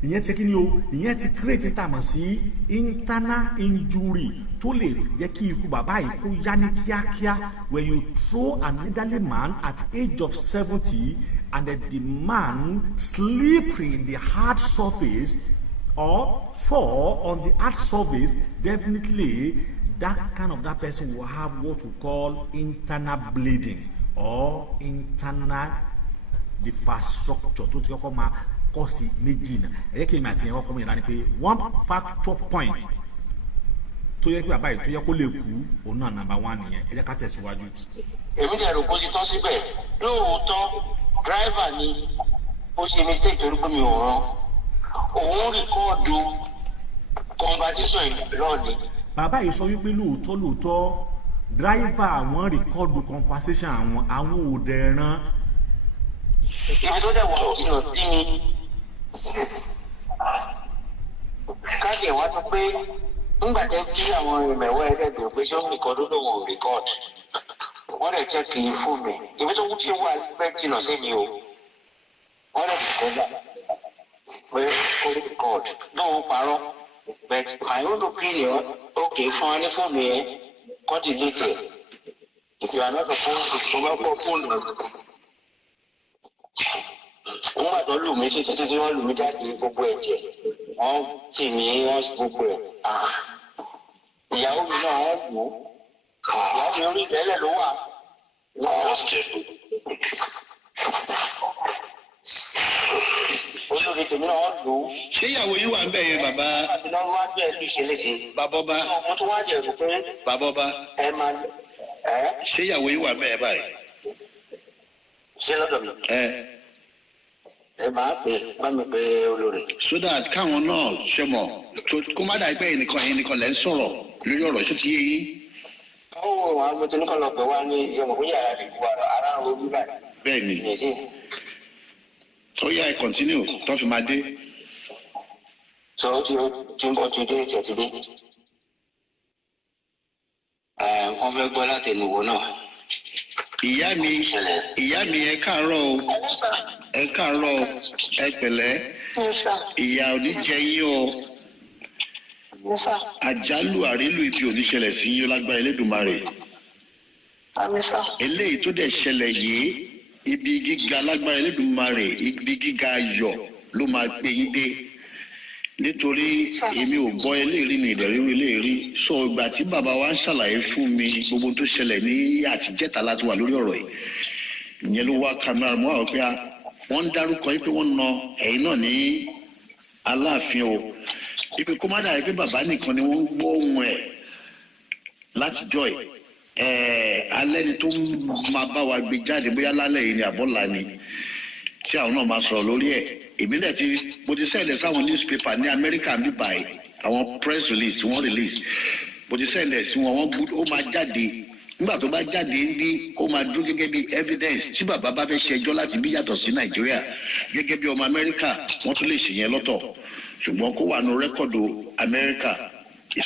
Ìyẹn ti kí ni o? Ìyẹn ti create ní tàmà sí internal injury tó lè jẹ́ kí ikú bàbá yìí kó yá ní kíákíá. When you throw an elderly man at the age of 70 and then the man sleep in the hard surface or fall on the hard surface, definitely that person will have what we call internal bleeding or internal infrastructure tó ti kọ́kọ́ máa kọ́ sí méjì náà ẹ̀yẹ́ kí èmi àti ẹ̀yẹ́ kọ́kọ́ mọ̀ yẹn dání pé one factor point tó yẹ kí bàbá yìí tó yẹ kó lè kú òun náà nàmbà 1 nìyẹn ẹ jẹ́ ká tẹ̀síwájú. èmi dẹ̀ rò bó ti tán síbẹ̀ lóòótọ́ dírẹ́fà ni ó ṣe mistake torí pé mi ò rán òun rìkọ́ọ̀dù conversation ìlọ́ọ̀ni. bàbá yìí sọ wípé lóòótọ́ dráìvà àwọn rìkọ́ọ̀dù conversation àwọn ò dẹ̀ rán. ibi tó dẹ̀ wọ́n jìnnà sí mi káàdì ẹ̀ wá sọ pé nígbà tẹ́ kí àwọn ìmẹ̀wọ́ ẹlẹ́gbẹ̀ẹ́ pé ṣé ó rìkọ́ọ̀dù lòun ò rìkọ́ọ̀dù wọ́n dẹ̀ jẹ́ kí n fún mi ibi tó ti wà pẹ́ jìnnà sí mi o wọ́n dẹ̀ kọ́ gbà pé ó rìkọ́ọ̀dù lóun parọ́. But my own opinion, okay, fún wa ní fóònù yẹn, kọ́ delete it. If you are not supposed to cover for phone. Wọ́n bá tọ́ lù mí títí tí wọ́n lù mí jáde gbogbo ẹ̀jẹ̀. Wọ́n tì mí wọ́n gbogbo ẹ̀. Ìyàwó mi náà wọ́n lù ú. Ìyàwó mi orí ìbẹ́lẹ̀ ló wà. Olórí tèmi náà wọ́n lù ú. ṣé ìyàwó yín wà ń bẹ̀ yẹn bàbá. Àti náà wọ́n á bẹ̀rẹ̀ bí ṣe léṣe. bàbá ọba. Mo tún wá jẹ̀rù pé. bàbá ọba. Ẹ máa ṣé ìyàwó yín wà ń bẹ̀ yẹn báyìí. ṣé lọ́dọ̀ mi. Ẹ máa bá mi pé olórí. so that káwọn náà ṣe mọ̀ kó má dàgbẹ́ yìí nìkan lẹ́ ń sọ̀rọ̀ lórí ọ̀rọ̀ ṣó ti yé yín. Àwọn àwọn ọmọ tó ní kọ́ lọ pẹ̀ wá ní ìṣẹ́ mọ̀ fún yàrá rẹ̀ bu ara ń ro bí báyìí. bẹ́ẹ̀ ni ó yá ẹ continue tó fi máa dé. So tí ń bọ̀ tó dé tẹ̀tí dé wọ́n fẹ́ gbọ́ láti ẹnuwò náà. ìyá mi ẹ káàárọ̀ o ẹ káàárọ̀ ẹ pẹ̀lẹ́ ìyá oníjẹ yín o àjálù àrélù ibi ò ní ṣẹlẹ̀ sí yín lágbára Elédùmarè eléyìí tó dẹ̀ ṣẹlẹ̀ yìí ibi gíga lágbára Elédùmarè ibi gíga ayọ̀ ló máa gbé yín dé nítorí èmi ò gbọ́ eléyìí ní ìdẹ̀ríwé eléyìí so ìgbà tí bàbá wa ń ṣàlàyé fún mi gbogbo tó ṣẹlẹ̀ ní àtijẹ́ta láti wà lórí ọ̀rọ̀ yìí ìyẹn ló wá kámẹ́rà mọ́ àwọn pé wọ́n ń dárúkọ yìí pé wọ́n na ẹ̀yin náà ní Aláàfin o ibi kó má dàbí pé bàbá nìkan ni wọ́n ń gbọ́ ohùn ẹ̀ látijọ́ ẹ̀ alẹ́ ni tó máa bá wa gbé jáde bóyá lálẹ́ yìí ni àbọ̀là ni tí àwọn náà máa sọ̀rọ̀ lórí ẹ̀ èmi náà mo ti sẹ́ẹ̀lẹ̀ sáwọn newspaper ní Amẹ́ríkà ń bí báyìí àwọn press release wọ́n release mo ti sẹ́ẹ̀lẹ̀ sí wọn ó máa jáde nígbà tó bá jáde ń bí ó máa dúró gẹ́gẹ́ bí evidence tí bàbá bá fẹ́ ṣe ẹjọ́ láti bí yàtọ̀ sí Nàìjíríà gẹ́gẹ́ bí ọmọ Amẹ́ríkà wọ́n tún lè ṣe yẹn lọ́tọ̀ ṣùgbọ́n kó wà nù rẹ́kọ̀dù Amẹ́ríkà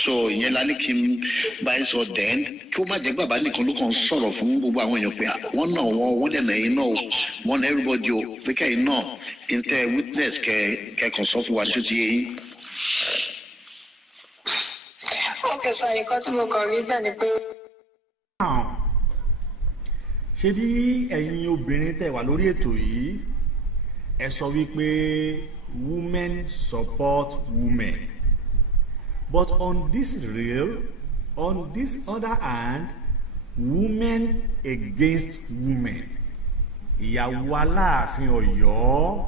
so ìyẹn la ní kí n bá yín sọ dẹ́n kí ó má jẹ́ bàbá nìkan ló kàn ń sọ̀rọ̀ fún gbogbo àwọn èèyàn pé wọ́n náà wọ́n dẹ̀ náà yín náà o wọ́n náà everybody o pé kẹ́yìn náà n tẹ́ witness kẹ́kàn sọ fún wa tó ti yé yín. ókè sọ nǹkan tí mo kàn rí bẹ́ẹ̀ ni pé. ṣé bí ẹ̀yin obìnrin tẹ́ wà lórí ètò yìí ẹ sọ wípé women support women. But on this other hand, women against women. Ìyàwó Aláàfin Ọ̀yọ́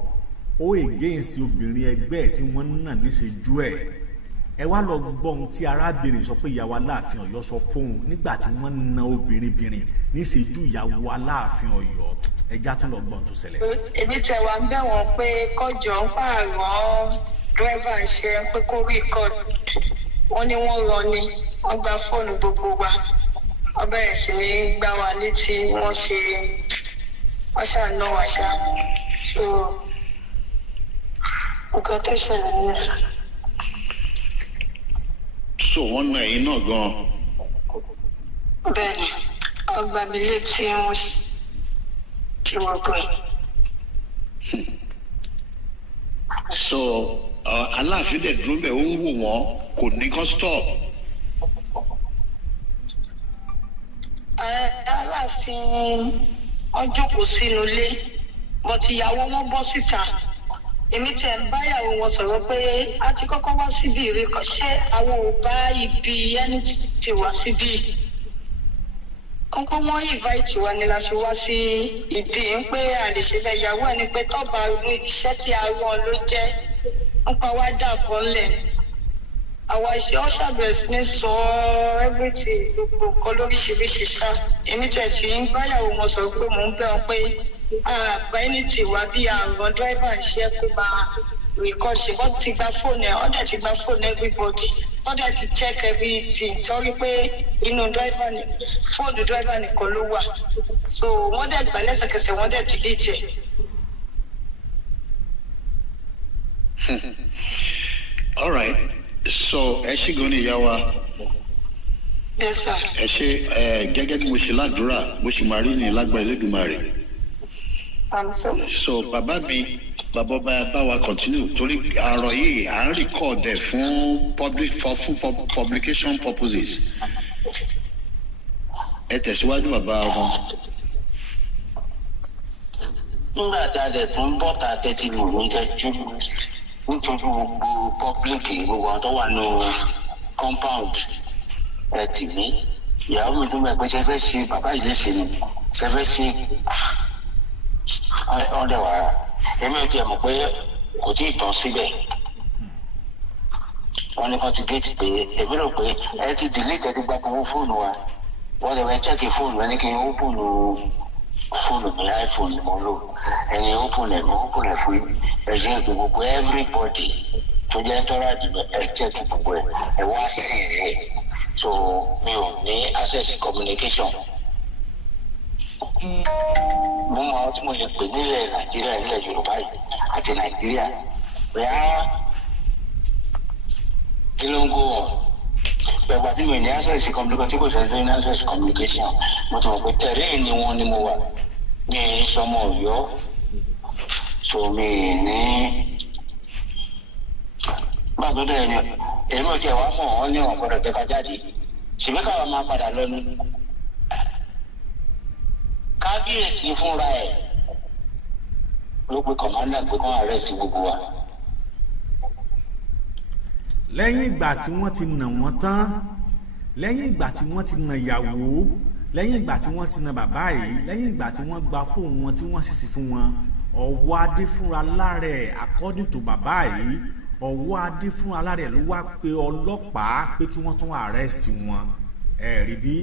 ó against obìnrin ẹgbẹ́ tí wọ́n nà níṣẹ́jú ẹ̀. Ẹ wá lọ gbọ́ ohun tí arábìnrin sọ pé ìyàwó Aláàfin Ọ̀yọ́ sọ fóun nígbà tí wọ́n na obìnrin níṣẹ́jú ìyàwó Aláàfin Ọ̀yọ́. Ẹja tún lọ gbọ́ ohun tó ṣẹlẹ̀. Èmi tẹ̀ wá ń bẹ̀ wọ́n pé kọjọ ń pààrọ̀ dírẹ́fà ń ṣe pé kó record wọ́n ní wọ́n rọ ni wọ́n gba fóònù gbogbo wa wọ́n bẹ̀rẹ̀ sí ní gbá wa létí wọ́n ṣàná wa ṣá so nǹkan tó ṣẹlẹ̀ nìyẹn. so wọ́n na ẹ̀yin náà gan-an. bẹ́ẹ̀ni wọ́n gbá mi létí wọ́n ṣe wọ́n gbọ́. so Aláàfin dẹ̀ dúró bẹ́ẹ̀ ó ń wò wọ́n kò ní kán stop. Aláàfin wọ́n jókòó sínú ilé bọ́tí ìyàwó wọn bọ́ síta èmi tẹ̀ ń báyàwó wọn sọ̀rọ̀ pé a ti kọ́kọ́ wá síbi ìrẹ́kọ̀ ṣé àwọn ò bá ibi ẹni tí wá síbi kọ́kọ́ wọ́n invite wa ni la fi wá sí ibi ń pé àlèṣe ìyàwó ẹni pé tọ́ba iṣẹ́ tí a rán ló jẹ́ nípa wá dàbọ̀ ńlẹ̀ àwa iṣẹ́ ó ṣàbẹ̀sí ní sọ everything gbogbo nǹkan lóríṣiríṣi ṣá èmi tẹ̀ tí ń báyàwó wọn sọ̀rọ̀ pé mò ń bẹ̀ wọn pé àgbà ẹni tí wà bí àrùn dírẹ́fà ń ṣe kó máa record ṣe wọ́n ti gba fóònù ẹ̀ wọ́n dẹ̀ ti gba fóònù everybody wọ́n dẹ̀ ti check everything sọ́rí pé inú dírẹ́fà ni fóònù dírẹ́fà nìkan ló wà so wọ́n dẹ̀ gbà lẹ́sẹ̀kẹsẹ̀ wọ́n dẹ̀ delete ẹ̀. all right so ẹ ṣe gan ni ìyá wa. Yes sir. ẹ ṣe gẹ́gẹ́ bí mo ṣe ládùúrà bó ṣe máa rí ní lágbára Elédùmarè. so bàbá mi bàbá ọba bá wa continue torí àrò yìí à ń record ẹ̀ fún publication purposes. ẹ tẹ̀síwájú bàbá wọn. nígbà tí a dẹ̀ tún bọ́ ta tẹ́tí lù mí jẹ́jú nítorí gbogbo pọ́blíkì gbogbo àwọn tó wà ní compound ẹ̀ tì mí ìyàwó mi dún mẹ́ pé ṣe fẹ́ ṣe bàbá yìí léṣe ni ṣe fẹ́ ṣe ọ̀dẹ̀ wà èmi ò tiẹ̀ mọ̀ pé kò tí ì tán síbẹ̀ wọ́n ní kan ti géètì pé èmi rò pé ẹ ti delete ẹ ti gba gbogbo fóònù wa wọ́n lè wẹ́ chẹ́ẹ̀kì fóònù ẹni kí n ó bùnú fóònù mi iPhone ni mo lò ẹni ó bùnú ẹ̀ fún ẹ̀ṣẹ̀ ètò gbogbo everybody tó jẹ́ tọ́ra àdìgbẹ́ ẹ̀ chẹ́ẹ̀kì gbogbo ẹ̀ wá sí ẹ̀ so mi ò ní access communication. Mo mọ àwọn tí mo lè pè nílẹ̀ Nàìjíríà nílẹ̀ Yorùbá yìí àti Nàìjíríà bẹ́ẹ̀ kí ló ń gò wọ́n pẹ̀lú àti mi ní access communication tí kò sẹ́sẹ́ ní access communication mo ti mọ̀ pé tẹ̀rẹ́ ni wọ́n ni mo wà ní sọmọ Ọ̀yọ́ so mi ní gbàgbọ́ dẹ̀ ni èmi ò tiẹ̀ wá mọ̀ wọ́n ní ọ̀pọ̀lọpọ̀ jẹ́ ká jáde ṣèbí káwa máa padà lọ́nu kábíyèsí fúnra ẹ̀ ló pe kọ̀mándà pé kán arrest gbogbo wa. lẹ́yìn ìgbà tí wọ́n ti nà wọ́n tán lẹ́yìn ìgbà tí wọ́n ti nà ìyàwó lẹ́yìn ìgbà tí wọ́n ti nà bàbá yìí lẹ́yìn ìgbà tí wọ́n gba fóònù wọn tí wọ́n sì sí fún wọn ọwọ́ adé fúnra lára ẹ̀ according to bàbá yìí ọwọ́ adé fúnra lára ẹ̀ ló wá pe ọlọ́pàá pé kí wọ́n tún arrest wọn ẹ̀ rí bí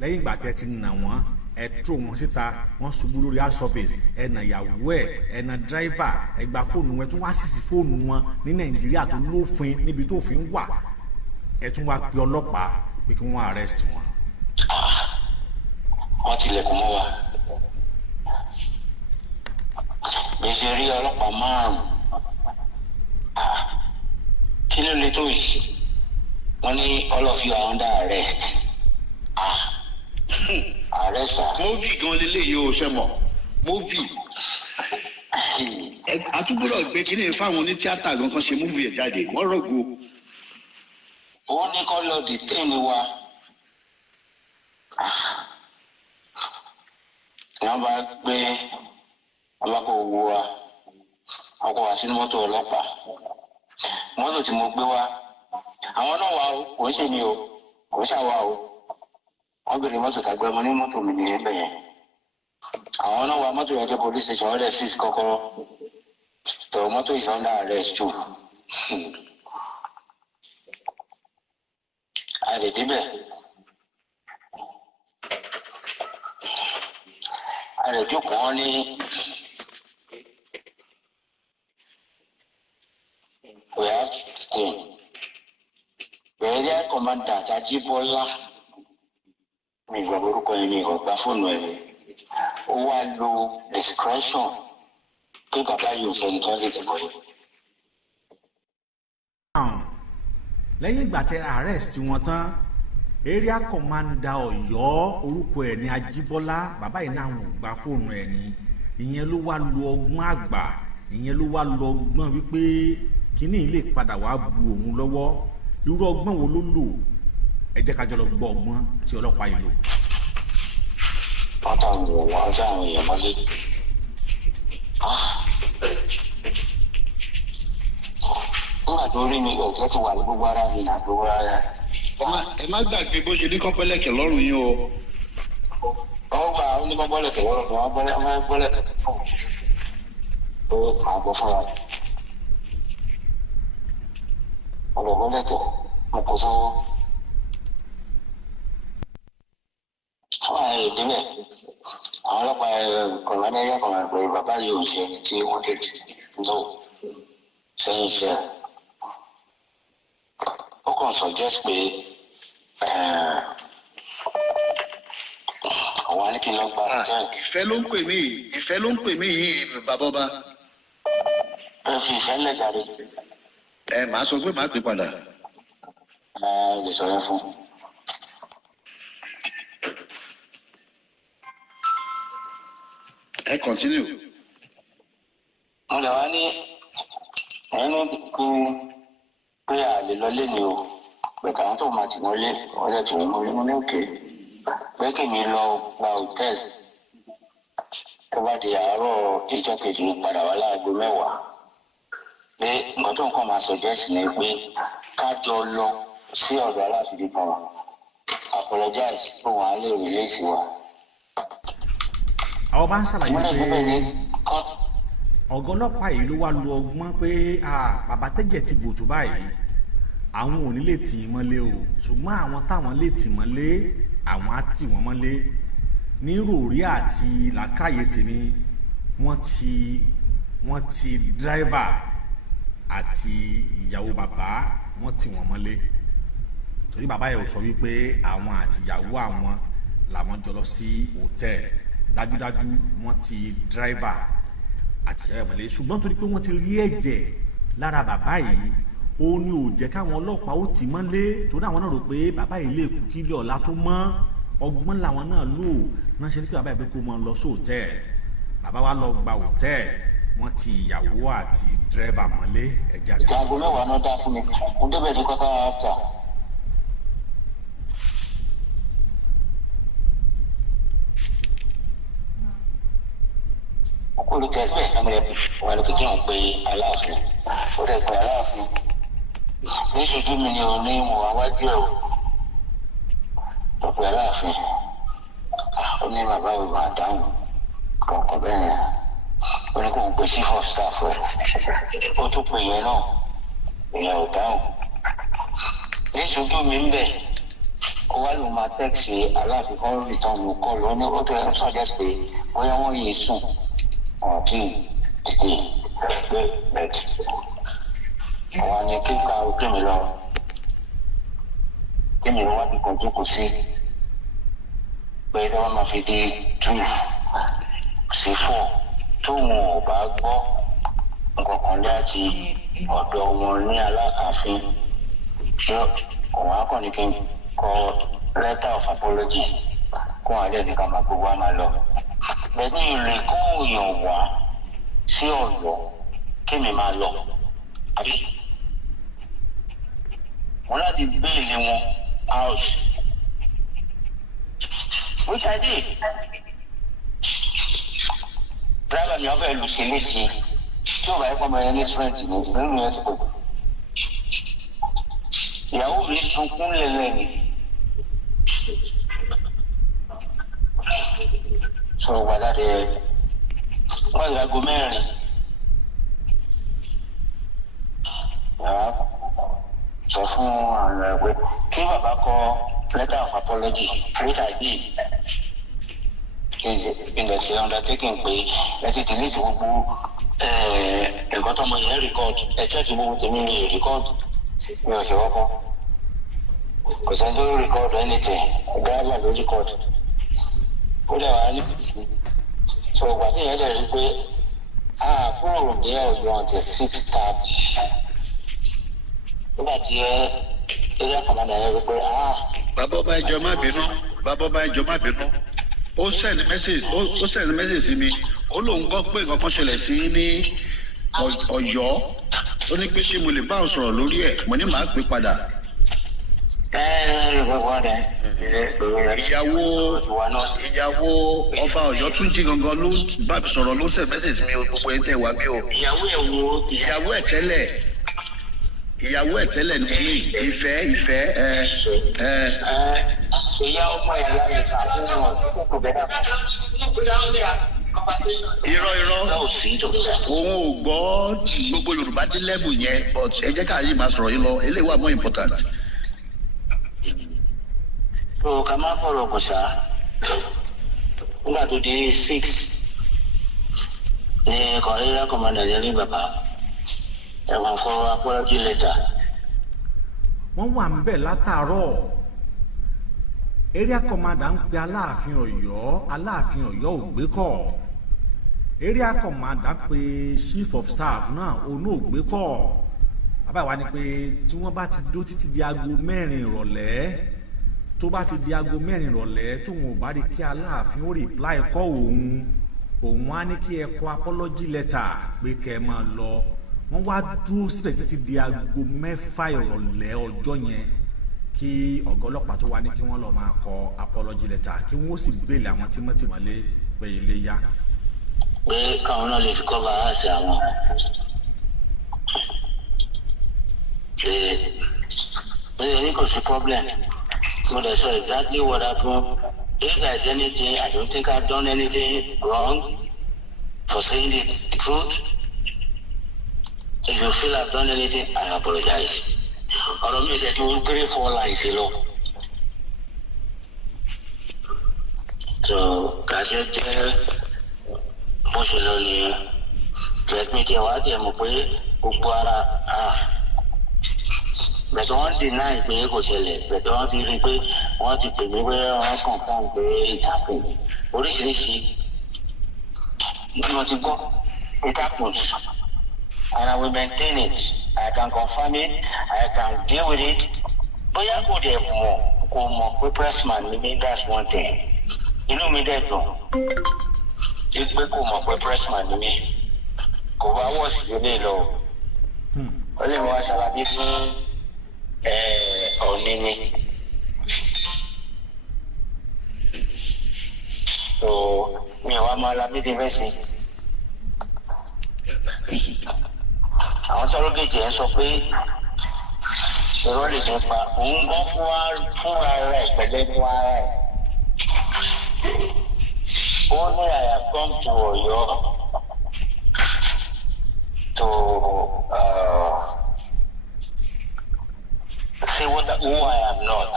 lẹ́yìn ìgbà tẹ́ ti nà wọ́n ẹ tró wọn síta wọ́n ṣubú lórí house service ẹ nà ìyàwó ẹ nà driver ẹ gba fóònù wọn ẹ tún wá sísì fóònù wọn ní Nàìjíríà tó lófin níbi tó fi ń wà ẹ tún wá pe ọlọ́pàá pé kí wọ́n arrest wọn. wọ́n tilẹ̀kùn mọ́ wa gbèsè rí ọlọ́pàá márùn-ún kí ló lè tó yìí wọ́n ní all of you are under arrest. Arrest. Móvì gan leléyìí o ṣe mọ̀ móvì àtúgbọ́dọ̀ gbé kínní fáwọn onítíátà gan kan ṣe móvì ẹ̀ jáde wọ́n rọ̀gù. wọ́n ní kọ́ lọ detain wa wọ́n bá gbé ọlọ́pàá owó wa wọ́n kó wa sínú mọ́tò ọlọ́pàá mọ́tò tí mo gbé wá àwọn náà wà ó kò ń ṣe mi o kò ń ṣàwà o wọ́n bèrè mọ́tò tàgbé ọmọ ní mọ́tò mi nìyẹn bẹ̀yẹn àwọn náà wà mọ́tò yẹn dé police station ọ̀rẹ́ six kọ́kọ́rọ́ tó mọ́tò is under arrest too a lè débẹ̀ a lè jókòó wọn ní we have to stay bẹ̀rẹ̀ commandant Ajíbọ́lá mi ìgbà orúkọ yẹn mi ìgbà fóònù ẹ̀ ó wá lo discretion pé bàbá yóò fẹ́ nìkan lè ti bọ́lẹ̀. lẹ́yìn ìgbà tẹ arrest wọn tán area commander Ọ̀yọ́ orúkọ ẹ̀ ní Ajíbọ́lá bàbá yìí náà wọ́n gba fóònù ẹ̀ ní ìyẹn ló wá lo ọgbọ́n àgbà ìyẹn ló wá lo ọgbọ́n wípé kínní lè padà wá bu òun lọ́wọ́ irú ọgbọ́n wo ló lò ẹ jẹ́ ká jọ lọ gbọ́ ọgbọ́n tí ọlọ́pàá yìí lò. wọ́n tà ń wọ̀ wọ́n jẹ́ àwọn èèyàn mọ́lé. nígbà tó rí mi ẹ̀jẹ̀ ti wà ní gbogbo ara mi nà gbogbo ara. ẹ má gbàgbé bó ṣe ní kọ́pẹ́lẹ́kẹ̀ lọ́rùn yín o. wọ́n gba àwọn onímọ̀gbọ́lẹ̀kẹ̀ lọ́rùn mi wọ́n gbọ́lẹ̀kẹ̀ fún mi. ó fà á bọ́ fúnra mi. ọ̀gbọ̀gbọ́lẹ̀kẹ̀ mo kò sọ́wọ́. àwọn ìdílé àwọn ọlọ́pàá kọ̀ọ̀mọ́dé kọ̀ọ̀mọ́ pé bàbá yìí ò ṣe tí wọ́n tètè lò sẹ́yìn iṣẹ́ ó kàn suggest pé àwọn aníkì lọ gba jẹ́. ìfẹ́ ló ń pè mí ìfẹ́ ló ń pè mí yìí bàbá ọba. ẹ fi ìfẹ́ lẹ̀ jáde. màá sọ pé màá pè padà. lè sọ yẹn fún. ẹ continue. mo lè wá ní ẹni pé àlè lọlé ni o pé káwọn tó máa tì wọ́n lé wọ́n lè tì wọ́n mọ́ ní òkè pé kèmí lọ gba hòtẹ́ẹ̀lì tó bá di àárọ̀ ìjọ kejì ní padà wá láago 10 pé nǹkan tó ń kọ́ máa suggest ni pé ká jọ lọ sí ọ̀dọ̀ aláfìdí kan apologize fún wọn á lè release wa. àwọn bá ń ṣàlàyé pé ọ̀gá ọlọ́pàá yìí ló wá lo ọgbọ́n pé bàbá tẹ́jẹ̀ ti bò tó báyìí àwọn ò ní lè tì í mọ́lé o ṣùgbọ́n àwọn táwọn lè tì mọ́lé àwọn á tì wọ́n mọ́lé ní ròrí àti làákàyè tèmi wọ́n ti dírẹ́fà àti ìyàwó bàbá wọ́n tì wọ́n mọ́lé torí bàbá yẹn ò sọ wípé àwọn àti ìyàwó àwọn làwọn jọ lọ sí hòtẹ́ẹ̀lì dájúdájú wọ́n ti dírẹ́fà àti ìyá ìmọ̀lẹ́ ṣùgbọ́n torí pé wọ́n ti rí ẹ̀jẹ̀ lára bàbá yìí ó ní ò jẹ́ káwọn ọlọ́pàá ó tì mọ́lé torí àwọn náà rò pé bàbá yìí lè kú kí ilé ọ̀la tó mọ́ ọgbọ́n làwọn náà lò náà ṣe ní pé bàbá yìí pé kó mọ lọ sóòtẹ́ẹ̀ bàbá wa lọ gba òtẹ́ẹ̀ wọ́n ti ìyàwó àti dírẹ́fà mọ́lé ẹ̀jẹ̀ àti. ìjàgbọ́ mẹ́wàá náà dá fún mi mo débẹ̀ ní kọ́sá áfà. olùtẹ̀síbẹ̀ ẹ̀mẹ̀rẹ̀ wà lókè kí wọ́n pe aláàfin ó dẹ̀ pe aláàfin ní ṣojú mi ni ò ní mo wá wájú ẹ̀ ó pe aláàfin ó ní bàbá mi máa dáhùn kọ̀ọ̀kan bẹ́ẹ̀ yẹn ó ní kó ń pe chief of staff ẹ̀ ó tún pè yẹn náà ìyẹn ò dáhùn ní ṣojú mi ń bẹ̀ ó wá lóun máa tẹ́ẹ̀sì aláàfin kan rìtọ́nù kọlù ó ní ó tó ẹ̀ sọ́jẹ́sì pé bóyá wọ́n yìí sùn ọ̀tí títí pé bẹ́ẹ̀ àwọn ni kíkà kémi lọ wá bí kan jókòó sí pé tí wọ́n máa fi di 2 sí 4 tóun ò bá gbọ́ nǹkan kan láti ọ̀dọ̀ wọn ní aláàfin ṣé òun á kàn ní kí n kọ letter of apology kó wọn àdé nìkan máa gbogbo wa máa lọ. Bẹ́ẹ̀ni ìrìn kó èèyàn wá sí Ọ̀yọ́ kémi máa lọ àbí wọn láti béèlì wọn out which I did. Driver mi ọbẹ̀ lù sí léṣe tí ò bá yẹ kó ọmọ yẹn ní strength ní nínú yẹn ti pọ̀. Ìyàwó mi sunkún lẹ́lẹ́ ni. Sọ̀rọ̀ wà láti wọ́n ìyàgò mẹ́rin. Sọ fún àwọn ẹgbẹ́ kí bàbá kọ letter of apology which I did. Ilẹ̀ ṣe undertaking pé ẹ ti delete gbogbo ẹ̀kọ́ tọmọ yẹn record ẹ check gbogbo tèmi ní record mi ò ṣe wọ́pọ̀. Kò sẹ́ni tó record anything driver ló record. Ó dẹ̀ wá ní so ìgbà tí ìyẹn dẹ̀ rí pé kúrò ní Ọ̀yọ́ àti 6:30 nígbà tí area commander yẹn rí pé bàbá ọba ìjọ má bínú ó send message sí mi ó lóun gbọ́ pé nǹkan kan ṣẹlẹ̀ sí ní Ọ̀yọ́ ó ní pé ṣé mo lè bá òun sọ̀rọ̀ lórí ẹ̀ mo ní màá pè padà. ìyàwó ọba Ọ̀yọ́ Túnjí gangan ló bá mi sọ̀rọ̀ ló send message sí mi gbogbo ẹ̀ tẹ̀ wá bí o. ìyàwó ẹ̀ tẹ́lẹ̀ ní ìfẹ́ ìyá ọmọ ẹ̀ láyé ṣáájú wọn kò bẹ́ẹ̀ irọ́ òun ò gbọ́ gbogbo Yorùbá dé level yẹn but ẹ jẹ́ ká yìí máa sọ̀rọ̀ yìí lọ eléyìí wà more important. so ká má fọ̀rọ̀ kò sá nígbà tó di 6 ní kọ̀ọ̀rẹ́rẹ́ kọ̀mọ̀dà yẹn ní bàbá ẹ̀wọ̀n fọ́ apology letter. wọ́n wà ń bẹ̀ látàárọ̀ area commander ń pe Aláàfin Ọ̀yọ́ ò gbé kọ̀ area commander pe chief of staff náà òun ò gbé kọ̀ bàbá wa ni pé tí wọ́n bá ti dó títí di aago 4 ìrọ̀lẹ́ tó bá fi di aago 4 ìrọ̀lẹ́ tóun ò bá rí kí Aláàfin ó reply kọ́ òun á ní kí ẹ kọ apology letter pé kẹ́ ẹ máa lọ wọ́n wá dúró síbẹ̀ títí di aago 6 ìrọ̀lẹ́ ọjọ́ yẹn kí ọ̀gá ọlọ́pàá tó wá ní kí wọ́n lọ máa kọ apology letter kí wọ́n sì béèlì àwọn tímọ́tímọ́lé pé ilé yá. pé káwọn náà lè fi kọ́ bá àṣẹ àwọn pé ní kò sí problem mo dẹ̀ sọ exactly what happened. If there is anything, I don't think I've done anything wrong for saying the truth. If you feel I've done anything, I apologize. Ọ̀rọ̀ mi ṣe tó 3-4 lines lọ. So kàṣẹ jẹ́ bó ṣe lọ nìyẹn. Tẹ̀sí tí wàá tẹ̀ mọ̀ pé gbogbo ara bẹ̀tẹ̀ wọ́n deny pé kò ṣẹlẹ̀ bẹ̀tẹ̀ wọ́n ti rí pé wọ́n ti pè mí pé wọ́n confirm pé ìtàkùn oríṣiríṣi It happens. And I will maintain it. I can confirm it. I can deal with it. But you go there more. Pressman, that's one thing. You know me there too. If we come up with pressman, me. Go I was really low. Only was a different on me. So me want my lab diversity. Àwọn sọ̀rọ̀ kejì ẹ̀ sọ pé ìrọ̀ lè nípa òun gan fúnra rẹ̀ pẹ̀lẹ́ ní ara ẹ̀. Ó ní I have come to Ọ̀yọ́ to say who I am not.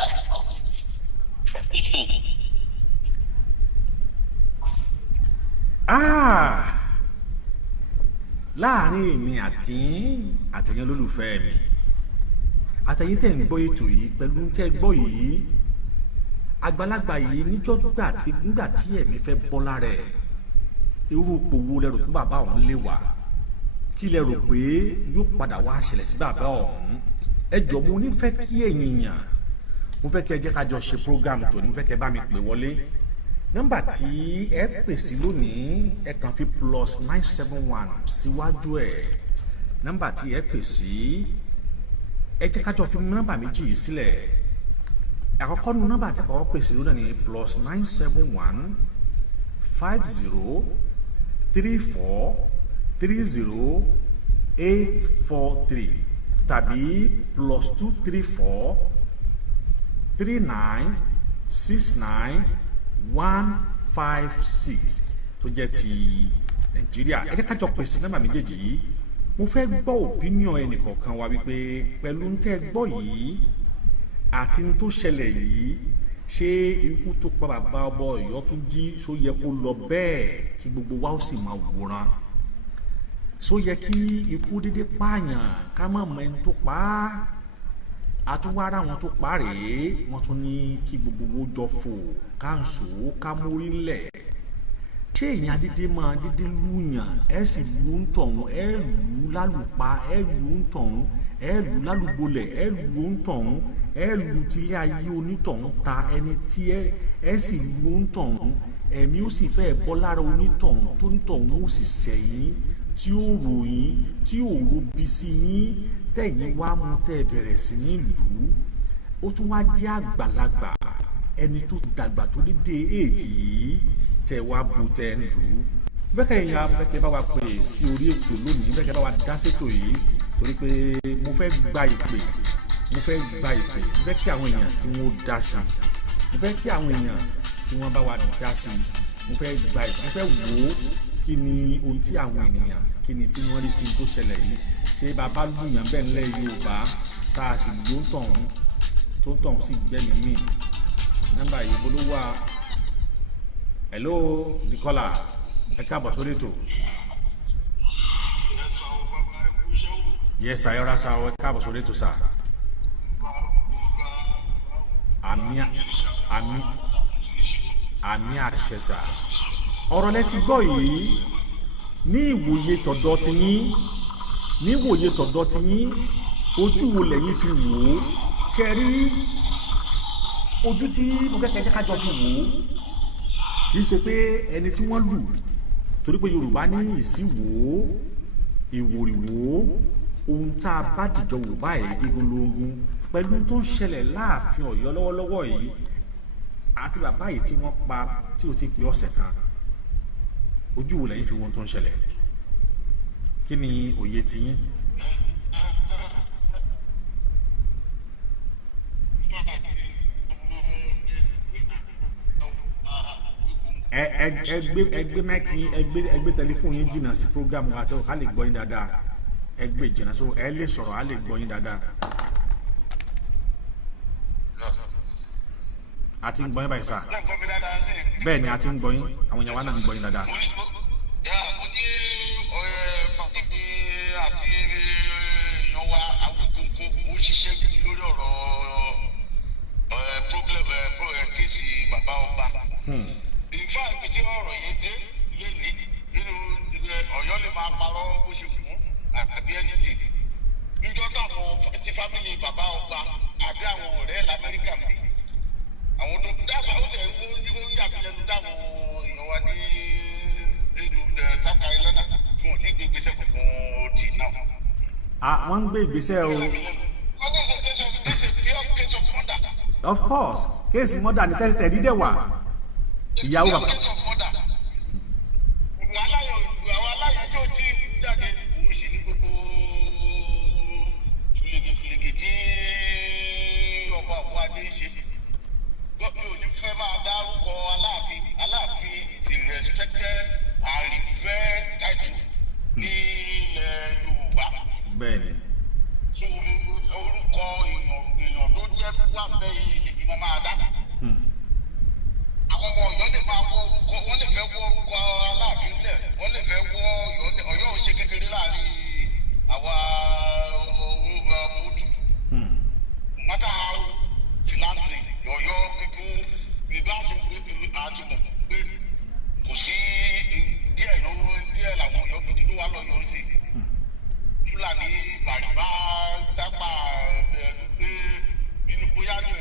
Láàárín èmi àtẹ̀yìn olólùfẹ́ mi àtẹ̀yìn tẹ̀ ń gbọ́ ètò yìí pẹ̀lú tẹ́ gbọ́ yìí àgbàlagbà yìí nígbà tí ẹ̀mí fẹ́ bọ́ lára ẹ̀ irú ipò wo lẹ rò pé bàbá òun lè wà kí lẹ rò pé yóò padà wá ṣẹlẹ̀ sí bàbá òun ẹ jọ mo nífẹ̀ẹ́ kí ẹ̀yin yàn mo fẹ́ kí ẹ jẹ́ ká jọ ṣe program tòní mo fẹ́ kí ẹ bá mi pè wọlé nọ́mbà tí ẹ pè sí lónìí ẹ kàn fi +971 síwájú ẹ nọ́mbà tí ẹ pè sí ẹ jẹ́ ká jọ fi nọ́mbà méjì yìí sílẹ̀ àkọ́kọ́ nu nọ́mbà tí àkọ́kọ́ pè sí lónìí ni +971 50 34 30 843 tàbí +234 39 69 156 tó jẹ́ ti Nàìjíríà ẹ jẹ́ ká jọ pèsè nọ́mbà méjèèjì yìí mo fẹ́ gbọ́ opinion ẹnìkọ̀ọ̀kan wa wípé pẹ̀lú ń tẹ́ gbọ́ yìí àti ń tó ṣẹlẹ̀ yìí ṣé ikú tó pa bàbá ọbọ Ọ̀yọ́ Túnjí ṣó yẹ kó lọ bẹ́ẹ̀ kí gbogbo wa ó sì máa wòran ṣó yẹ kí ikú dédé pààyàn ká má mọ ẹni tó pa á àtúwárà wọn tó pa rèé wọn tún ní kí gbogbo wo jọ fò káńsó ká mórí ńlẹ̀ ṣé èèyàn dídé máa dídé lùyàn ẹ sì lù ń tọ̀hún ẹ lù ú lálùpá ẹ lù ń tọ̀hún ẹ lù ú lálùbọlẹ̀ ẹ lù ń tọ̀hún ẹ lù tilé ayé onítọ̀hún ta ẹni tí ẹ sì lù ń tọ̀hún ẹ̀mí ó sì fẹ́ bọ́ lára onítọ̀hún tó nítọ̀hún ó sì sẹ́yìn tí ó ròyìn tí ó robi sí yín tẹ̀yìn wá mú tẹ́ bẹ̀rẹ̀ sí ní lù ú ó tún wá jẹ́ àgbàlagbà ẹni tó dàgbà tó dédé èjì yìí tẹ wá bu tẹ ń lù ú bẹ́ẹ̀ yẹn abẹ́kẹ́ bá wa pè sí orí ètò lónìí bẹ́ẹ̀ bá wa dá sétò yìí torí pé mo fẹ́ gba ìpè mo fẹ́ kí àwọn èèyàn kí wọ́n dá sí mo fẹ́ kí àwọn èèyàn kí wọ́n bá wa dá sí mo fẹ́ gba ìpè mo fẹ́ wò ó kí ni ohun tí àwọn ènìyàn kí ni tí wọ́n rí sí tó ṣẹlẹ̀ yìí ṣé bàbá lùyàn bẹ́ẹ̀ ńlẹ̀ Yorùbá tá a sì ló ń tọ̀hún tó ń tọ̀hún sí gbẹ́mìí mì nọ́mbà yìí bó ló wà hello the caller ẹ káàbọ̀ sórí ètò yes ayọ́ra sá ẹ káàbọ̀ sórí ètò sá àmì àṣẹ sá ọ̀rọ̀ lẹ ti gbọ́ yìí ní ìwòye tọ̀dọ̀ ti yín ojú wo lẹ́yìn fi wò ó kẹrí ojú tí mo fẹ́ kẹjẹ́ kájọ fi wò ó kì í ṣe pé ẹni tí wọ́n lù torí pé Yorùbá ní ìsíwò ìwòrìwò ohun tá a bá dìjọ wò báyìí igológun pẹ̀lú tó ń ṣẹlẹ̀ láàfin Ọ̀yọ́ lọ́wọ́lọ́wọ́ yìí àti bàbá yìí tí wọ́n pa tí ó ti pé ọ̀sẹ̀ kan ojú wo lẹ́yìn fi wo ohun tó ń ṣẹlẹ̀ kí ni òye tiyín. ẹgbẹ́ máìkì ẹgbẹ́ tẹlifóònù yín jìnnà sí programu àti ká lè gbọ́ yín dáadáa ẹgbẹ́ jìnnà so ẹ lè sọ̀rọ̀ á lè gbọ́ yín dáadáa. a ti ń gbọ́ yín báyìí sá bẹ́ẹ̀ ni a ti ń gbọ́ yín àwọn èèyàn wa náà ń gbọ́ yín dáadáa. In fact, bí tí ọ̀rọ̀ yẹn dé lónìí nínú wọ́n ń gbé ìgbésẹ̀ o. Of course case murder ni tẹ́sítẹ̀ dídẹ̀ wà ìyàwó bàbá. Bẹ́ẹ̀ni. Orúkọ èèyàn tó jẹ́ wà bẹ́ẹ̀ yìí ni mo máa dá. Àwọn ọmọ Ọ̀yọ́ lè máa wọ orúkọ, wọ́n lè fẹ́ wọ orúkọ Aláàfin lẹ̀, wọ́n lè fẹ́ wọ Ọ̀yọ́ ò ṣe kékeré láàrin àwa Odù. No matter how philanthropy, Ọ̀yọ́ people ìbá ṣe àjùmọ̀ pé kò sí díẹ̀ làwọn Ọ̀yọ́ gidi ló wà lọ́yọ́ sí. Fúlàní bàrìbá tápà pé inú bóyá ní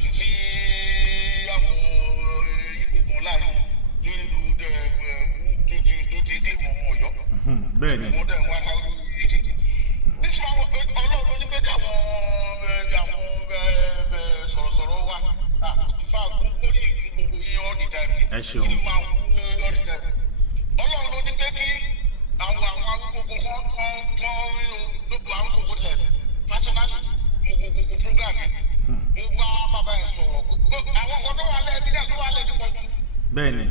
fi sí àwọn Ìgbò kan láàrin nínú tó ti dé mọ́ Ọ̀yọ́. Bẹ́ẹ̀ni. Wọ́n dẹ̀ wá sáré èdè. Nítorí Ọlọ́run ní pé káwọn sọ̀rọ̀sọ̀rọ̀ wà ìfà lórí gbogbo yín all the time. Ẹ ṣeun. Ọlọ́run ló ní pé kí àwọn agbègbè kan lóko àwọn gbogbo tẹ̀ nationally gbogbo program yìí mo bá bàbá yẹn sọ̀rọ̀ àwọn nǹkan tó wà lẹ́ẹ̀bí náà tó wà lẹ́ẹ̀bí pọ̀jù. Bẹ́ẹ̀ni.